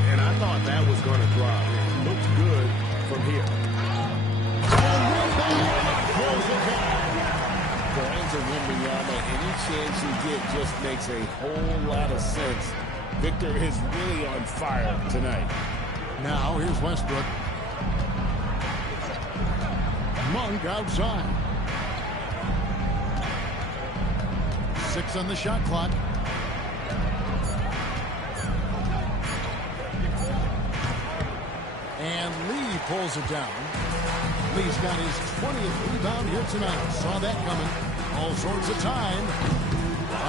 And I thought that was going to drop. It looked good from here. For Andrew Wembanyama, any chance you get just makes a whole lot of sense. Victor is really on fire tonight. Now here's Westbrook. Monk outside. 6 on the shot clock. And Lee pulls it down. Lee's got his 20th rebound here tonight. Saw that coming. All sorts of time.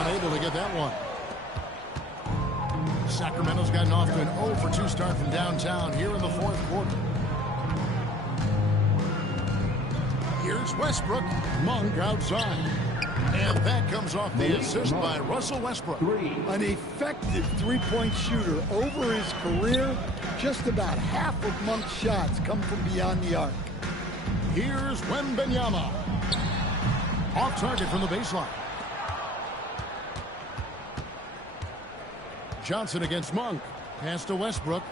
Unable to get that one. Sacramento's gotten off to an 0 for 2 start from downtown here in the fourth quarter. Here's Westbrook. Monk outside. And that comes off the assist by Russell Westbrook. An effective three-point shooter. Over his career, just about half of Monk's shots come from beyond the arc. Here's Wembanyama. Off target from the baseline. Johnson against Monk. Pass to Westbrook.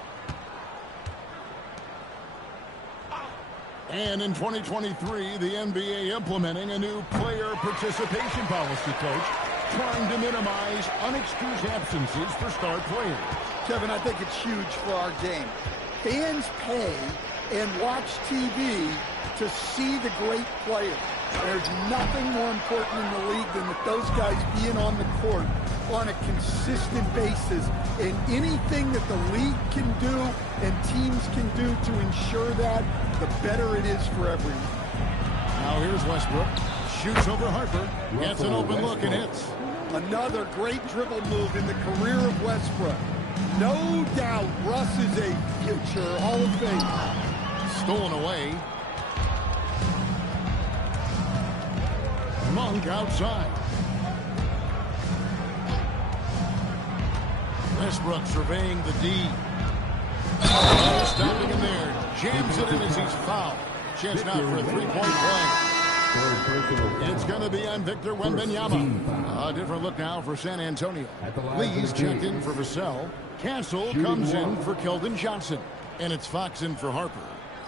And in 2023, the NBA implementing a new player participation policy, Coach, trying to minimize unexcused absences for star players. Kevin, I think it's huge for our game. Fans pay and watch TV to see the great players. There's nothing more important in the league than that those guys being on the court on a consistent basis. And anything that the league can do and teams can do to ensure that, the better it is for everyone. Now here's Westbrook. Shoots over Harper. Gets an open look and hits. Another great dribble move in the career of Westbrook. No doubt Russ is a future Hall of Famer. Stolen away. Monk outside. Westbrook surveying the D. Stopping him there. Jams it in as he's fouled. Chance now for a three-point play. It's going to be on Victor Wembanyama. A different look now for San Antonio. Lee's checked in for Vassell. Castle comes in for Keldon Johnson. And it's Fox in for Harper.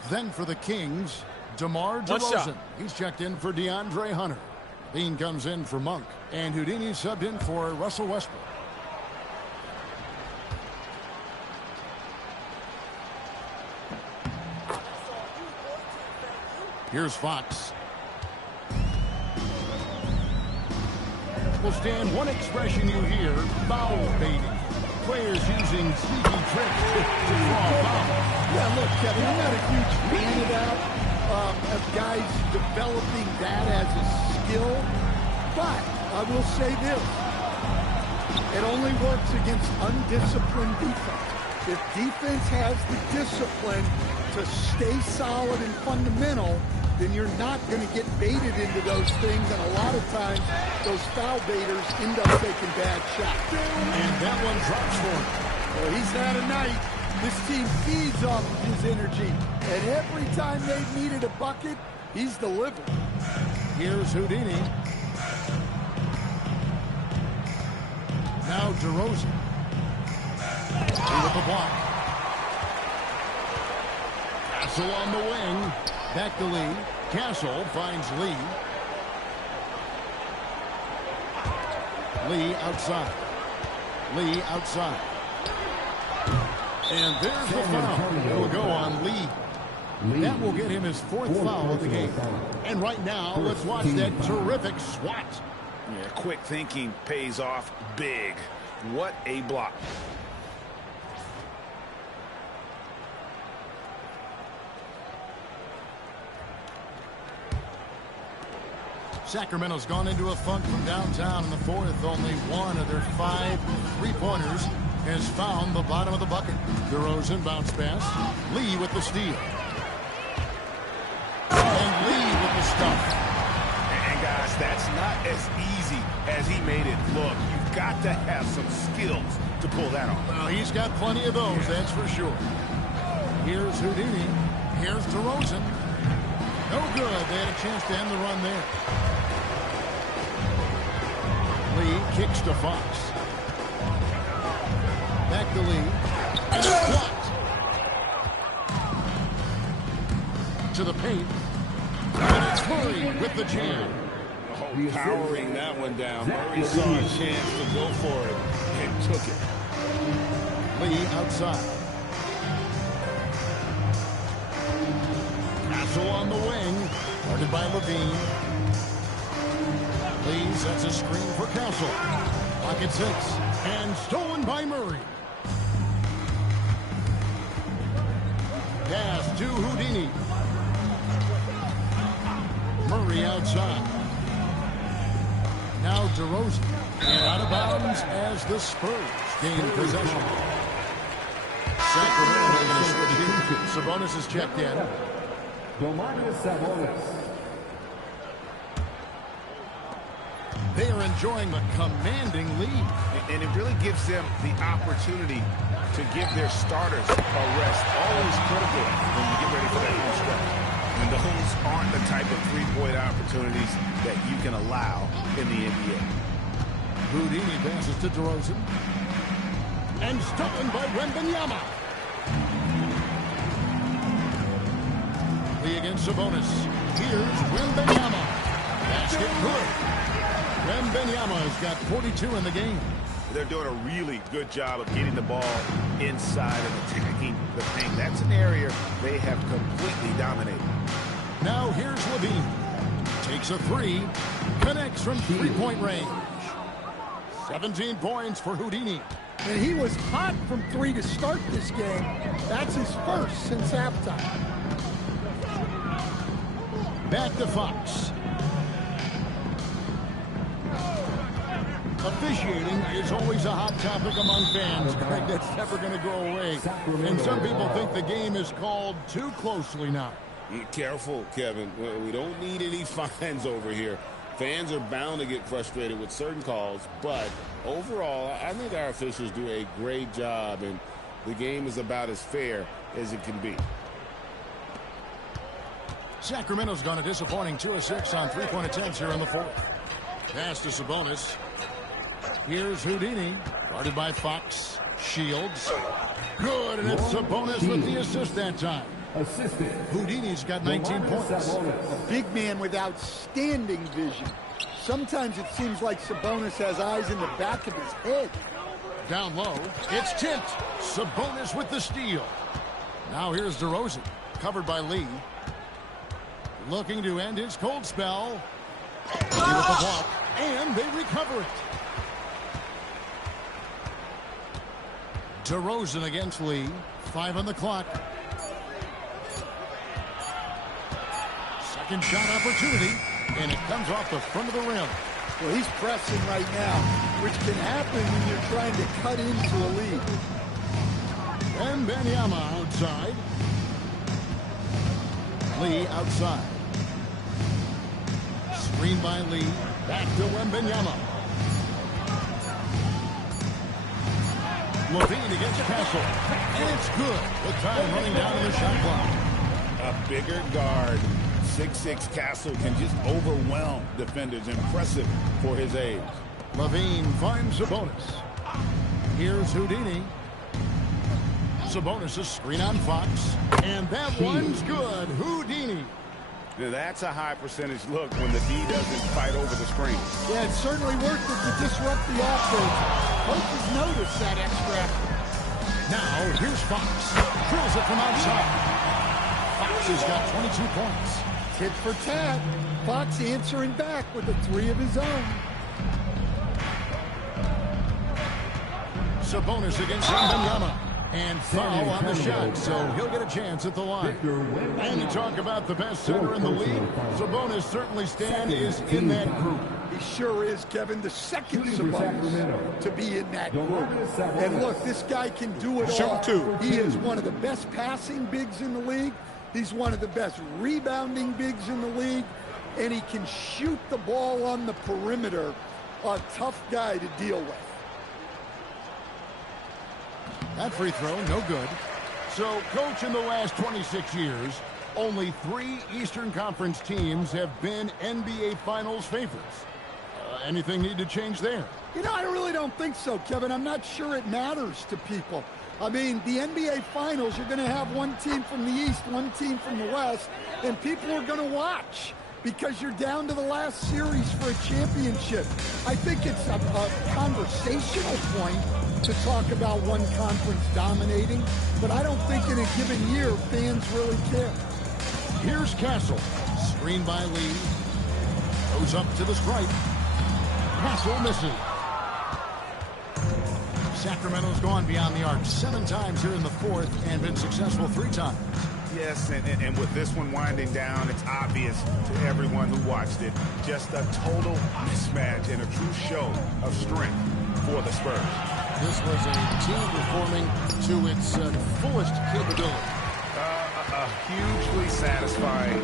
Then for the Kings, DeMar DeRozan. He's checked in for DeAndre Hunter. Bean comes in for Monk. And Houdini subbed in for Russell Westbrook. Here's Fox. Well, Stan, one expression you hear, foul baiting. Players using sneaky tricks to draw foul. Yeah, look, Kevin, I'm not a huge fan of that, of guys developing that as a skill. But I will say this. It only works against undisciplined defense. If defense has the discipline to stay solid and fundamental, then you're not going to get baited into those things, and a lot of times those foul baiters end up taking bad shots. And that one drops for him. Well, he's had a night. This team feeds off of his energy, and every time they've needed a bucket, he's delivered. Here's Houdini. Now DeRozan. With the block. Castle on the wing. Back to Lee. Castle finds Lee. Lee outside. Lee outside. And there's the foul. It will go on Lee. That will get him his fourth foul of the game. And right now, let's watch that terrific swat. Yeah, quick thinking pays off big. What a block. Sacramento's gone into a funk from downtown in the fourth. Only one of their 5 3-pointers has found the bottom of the bucket. DeRozan bounce pass. Lee with the steal. And Lee with the stuff. And guys, that's not as easy as he made it look. You've got to have some skills to pull that off. Well, he's got plenty of those, that's for sure. Here's Houdini. Here's DeRozan. No good. They had a chance to end the run there. Lee kicks to Fox. Back to Lee. And it's blocked. To the paint. And it's Murray with the jam. Oh, powering that one down. Murray saw a chance to go for it and took it. Lee outside. Castle on the wing. Guarded by Levine. Lee sets a screen for Castle. Pocket 6. And stolen by Murray. Pass to Houdini. Murray outside. Now DeRozan. And out of bounds as the Spurs gain possession. Sacramento making a switch here. Sabonis is checked in. They are enjoying a commanding lead. And it really gives them the opportunity to give their starters a rest. Always critical when you get ready for that home stretch. And those aren't the type of three-point opportunities that you can allow in the NBA. Houdini passes to DeRozan. And stolen by Wembanyama. Lee against Sabonis. Here's Wembanyama. Basket good. Wembanyama has got 42 in the game. They're doing a really good job of getting the ball inside and attacking the paint. That's an area they have completely dominated. Now here's Levine. Takes a 3. Connects from 3-point range. 17 points for Houdini. And he was hot from 3 to start this game. That's his first since halftime. Back to Fox. Officiating is always a hot topic among fans. Craig, that's never going to go away. And some people think the game is called too closely now. Careful, Kevin. We don't need any fines over here. Fans are bound to get frustrated with certain calls, but overall, I think our officials do a great job, and the game is about as fair as it can be. Sacramento's gone a disappointing 2 of 6 on 3-point attempts here in the fourth. Pass to Sabonis. Here's Houdini, guarded by Fox. Shields. Good, and it's Sabonis with the assist that time. Houdini's got 19 points. A big man with outstanding vision. Sometimes it seems like Sabonis has eyes in the back of his head. Down low, it's Tint. Sabonis with the steal. Now here's DeRozan, covered by Lee. Looking to end his cold spell. Lee with the block, and they recover it. DeRozan against Lee. 5 on the clock. Second shot opportunity, and it comes off the front of the rim. Well, he's pressing right now, which can happen when you're trying to cut into a lead. Wembanyama outside. Lee outside. Screen by Lee. Back to Wembanyama. Levine against Castle. And it's good. With time running down in the shot clock. A bigger guard. 6'6" Castle can just overwhelm defenders. Impressive for his age. Levine finds Sabonis. Here's Houdini. Sabonis' screen on Fox. And that one's good. Houdini. Now that's a high percentage look when the D doesn't fight over the screen. Yeah, it's certainly worth it to disrupt the offense. Coaches notice that extra effort. Now, here's Fox. Drills it from outside. Fox has got 22 points. Tit for tat. Fox answering back with a 3 of his own. Sabonis against Wembanyama. And foul on the shot, so he'll get a chance at the line. And you talk about the best center in the league, Sabonis certainly is in that group. He sure is, Kevin, the second Sabonis to be in that group. And look, this guy can do it all. He is one of the best passing bigs in the league. He's one of the best rebounding bigs in the league. And he can shoot the ball on the perimeter. A tough guy to deal with. That free throw, no good. So, Coach, in the last 26 years, only 3 Eastern Conference teams have been NBA Finals favorites. Anything need to change there? You know, I really don't think so, Kevin. I'm not sure it matters to people. I mean, the NBA Finals, you're going to have one team from the East, one team from the West, and people are going to watch because you're down to the last series for a championship. I think it's a conversational point to talk about one conference dominating, but I don't think in a given year fans really care. Here's Castle. Screen by Lee. Goes up to the stripe. Castle misses. Sacramento's gone beyond the arc 7 times here in the 4th and been successful 3 times. Yes, and with this one winding down, it's obvious to everyone who watched it. Just a total mismatch and a true show of strength for the Spurs. This was a team performing to its fullest capability. A hugely satisfying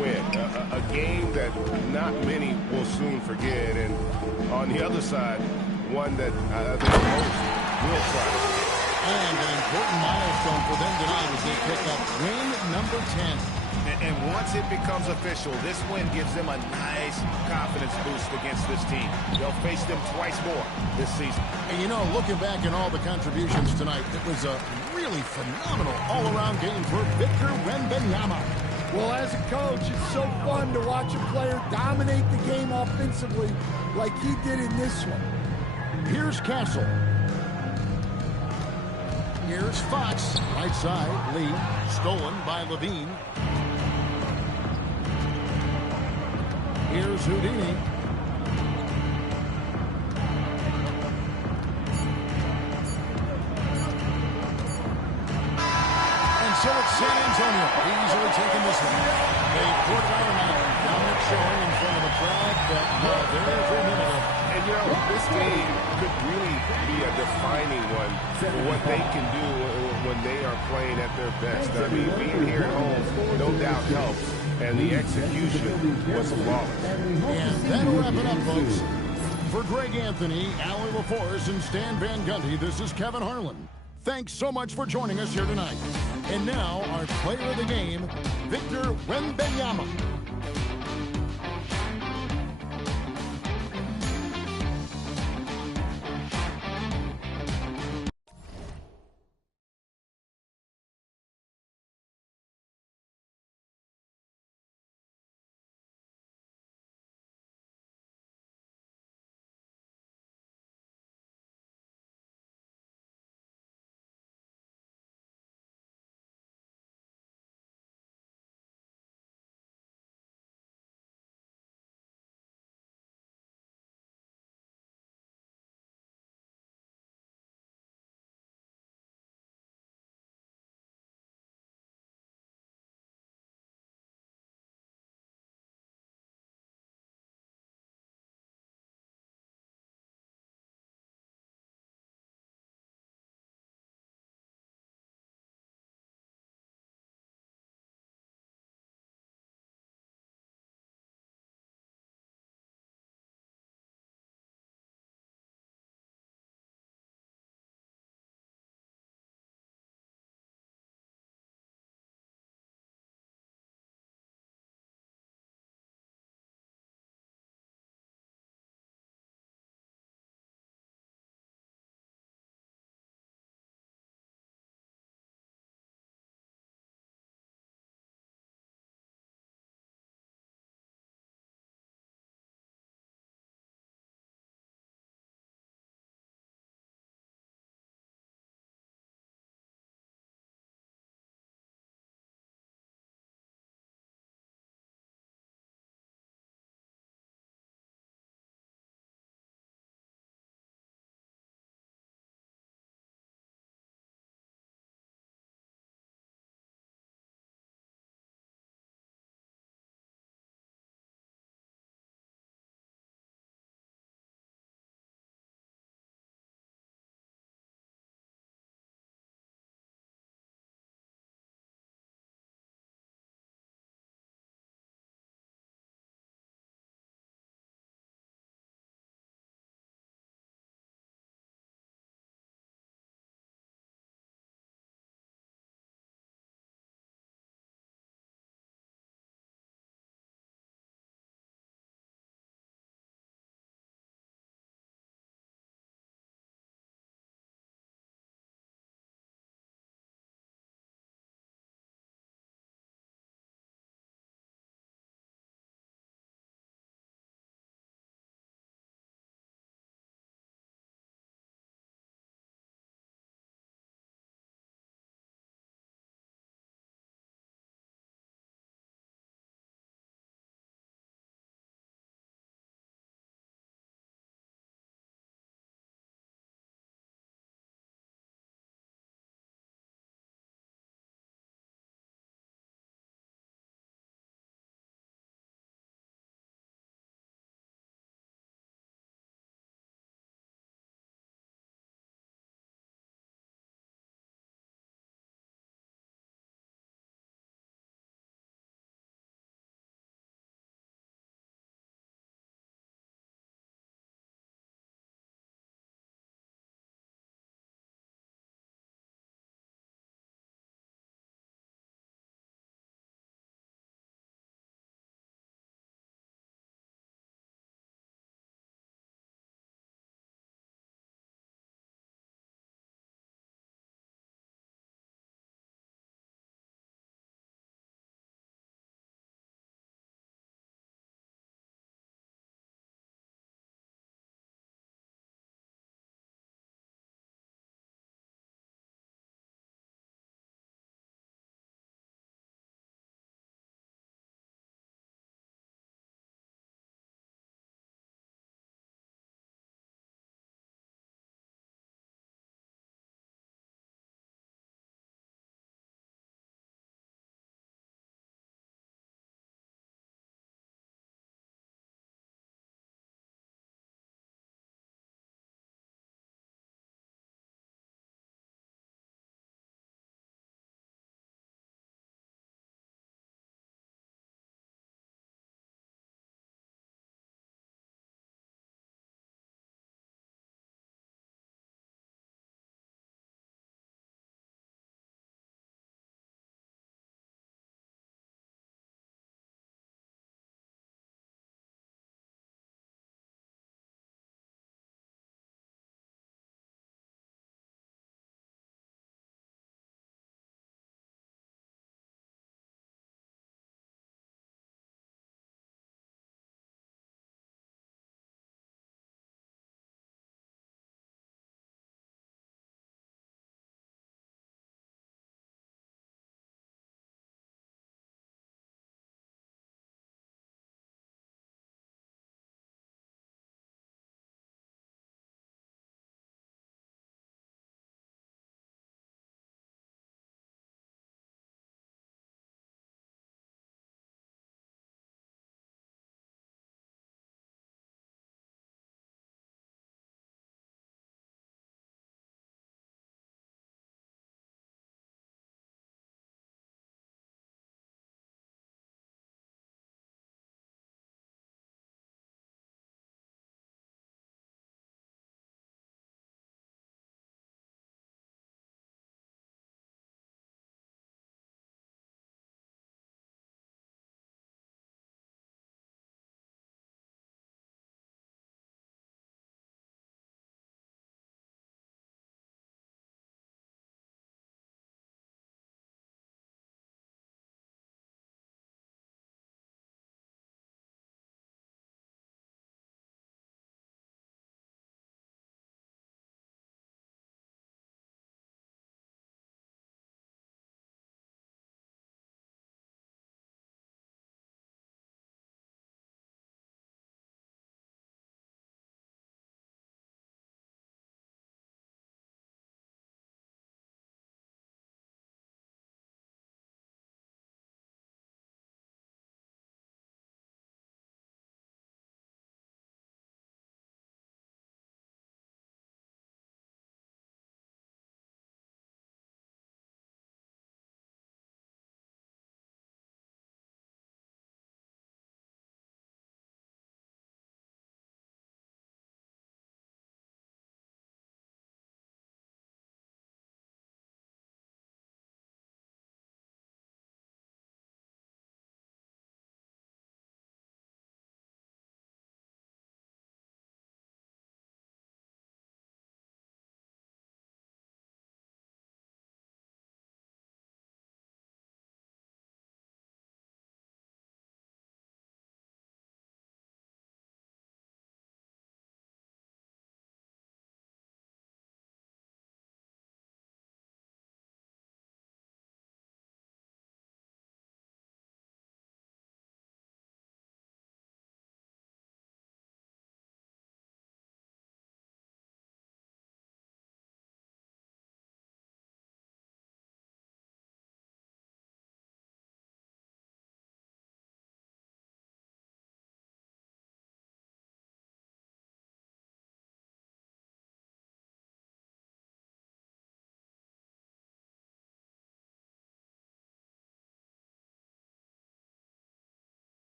win. A game that not many will soon forget. And on the other side, one that I think most will try to forget. And an important milestone for them tonight as they pick up win number 10. And once it becomes official, this win gives them a nice confidence boost against this team. They'll face them twice more this season. And you know, looking back at all the contributions tonight, it was a really phenomenal all-around game for Victor Wembanyama. Well, as a coach, it's so fun to watch a player dominate the game offensively like he did in this one. Here's Castle. Here's Fox. Right side, Lee. Stolen by Levine. Here's Houdini. And so it's San Antonio. Easily taking this one. They put it on a dominant showing in front of the crowd that they're every minute of. And, you know, this game could really be a defining one for what they can do when they are playing at their best. I mean, being here at home no doubt helps, and the execution was flawless. And that'll wrap it up, folks. For Greg Anthony, Alan LaForce, and Stan Van Gundy, this is Kevin Harlan. Thanks so much for joining us here tonight. And now, our player of the game, Victor Wembanyama.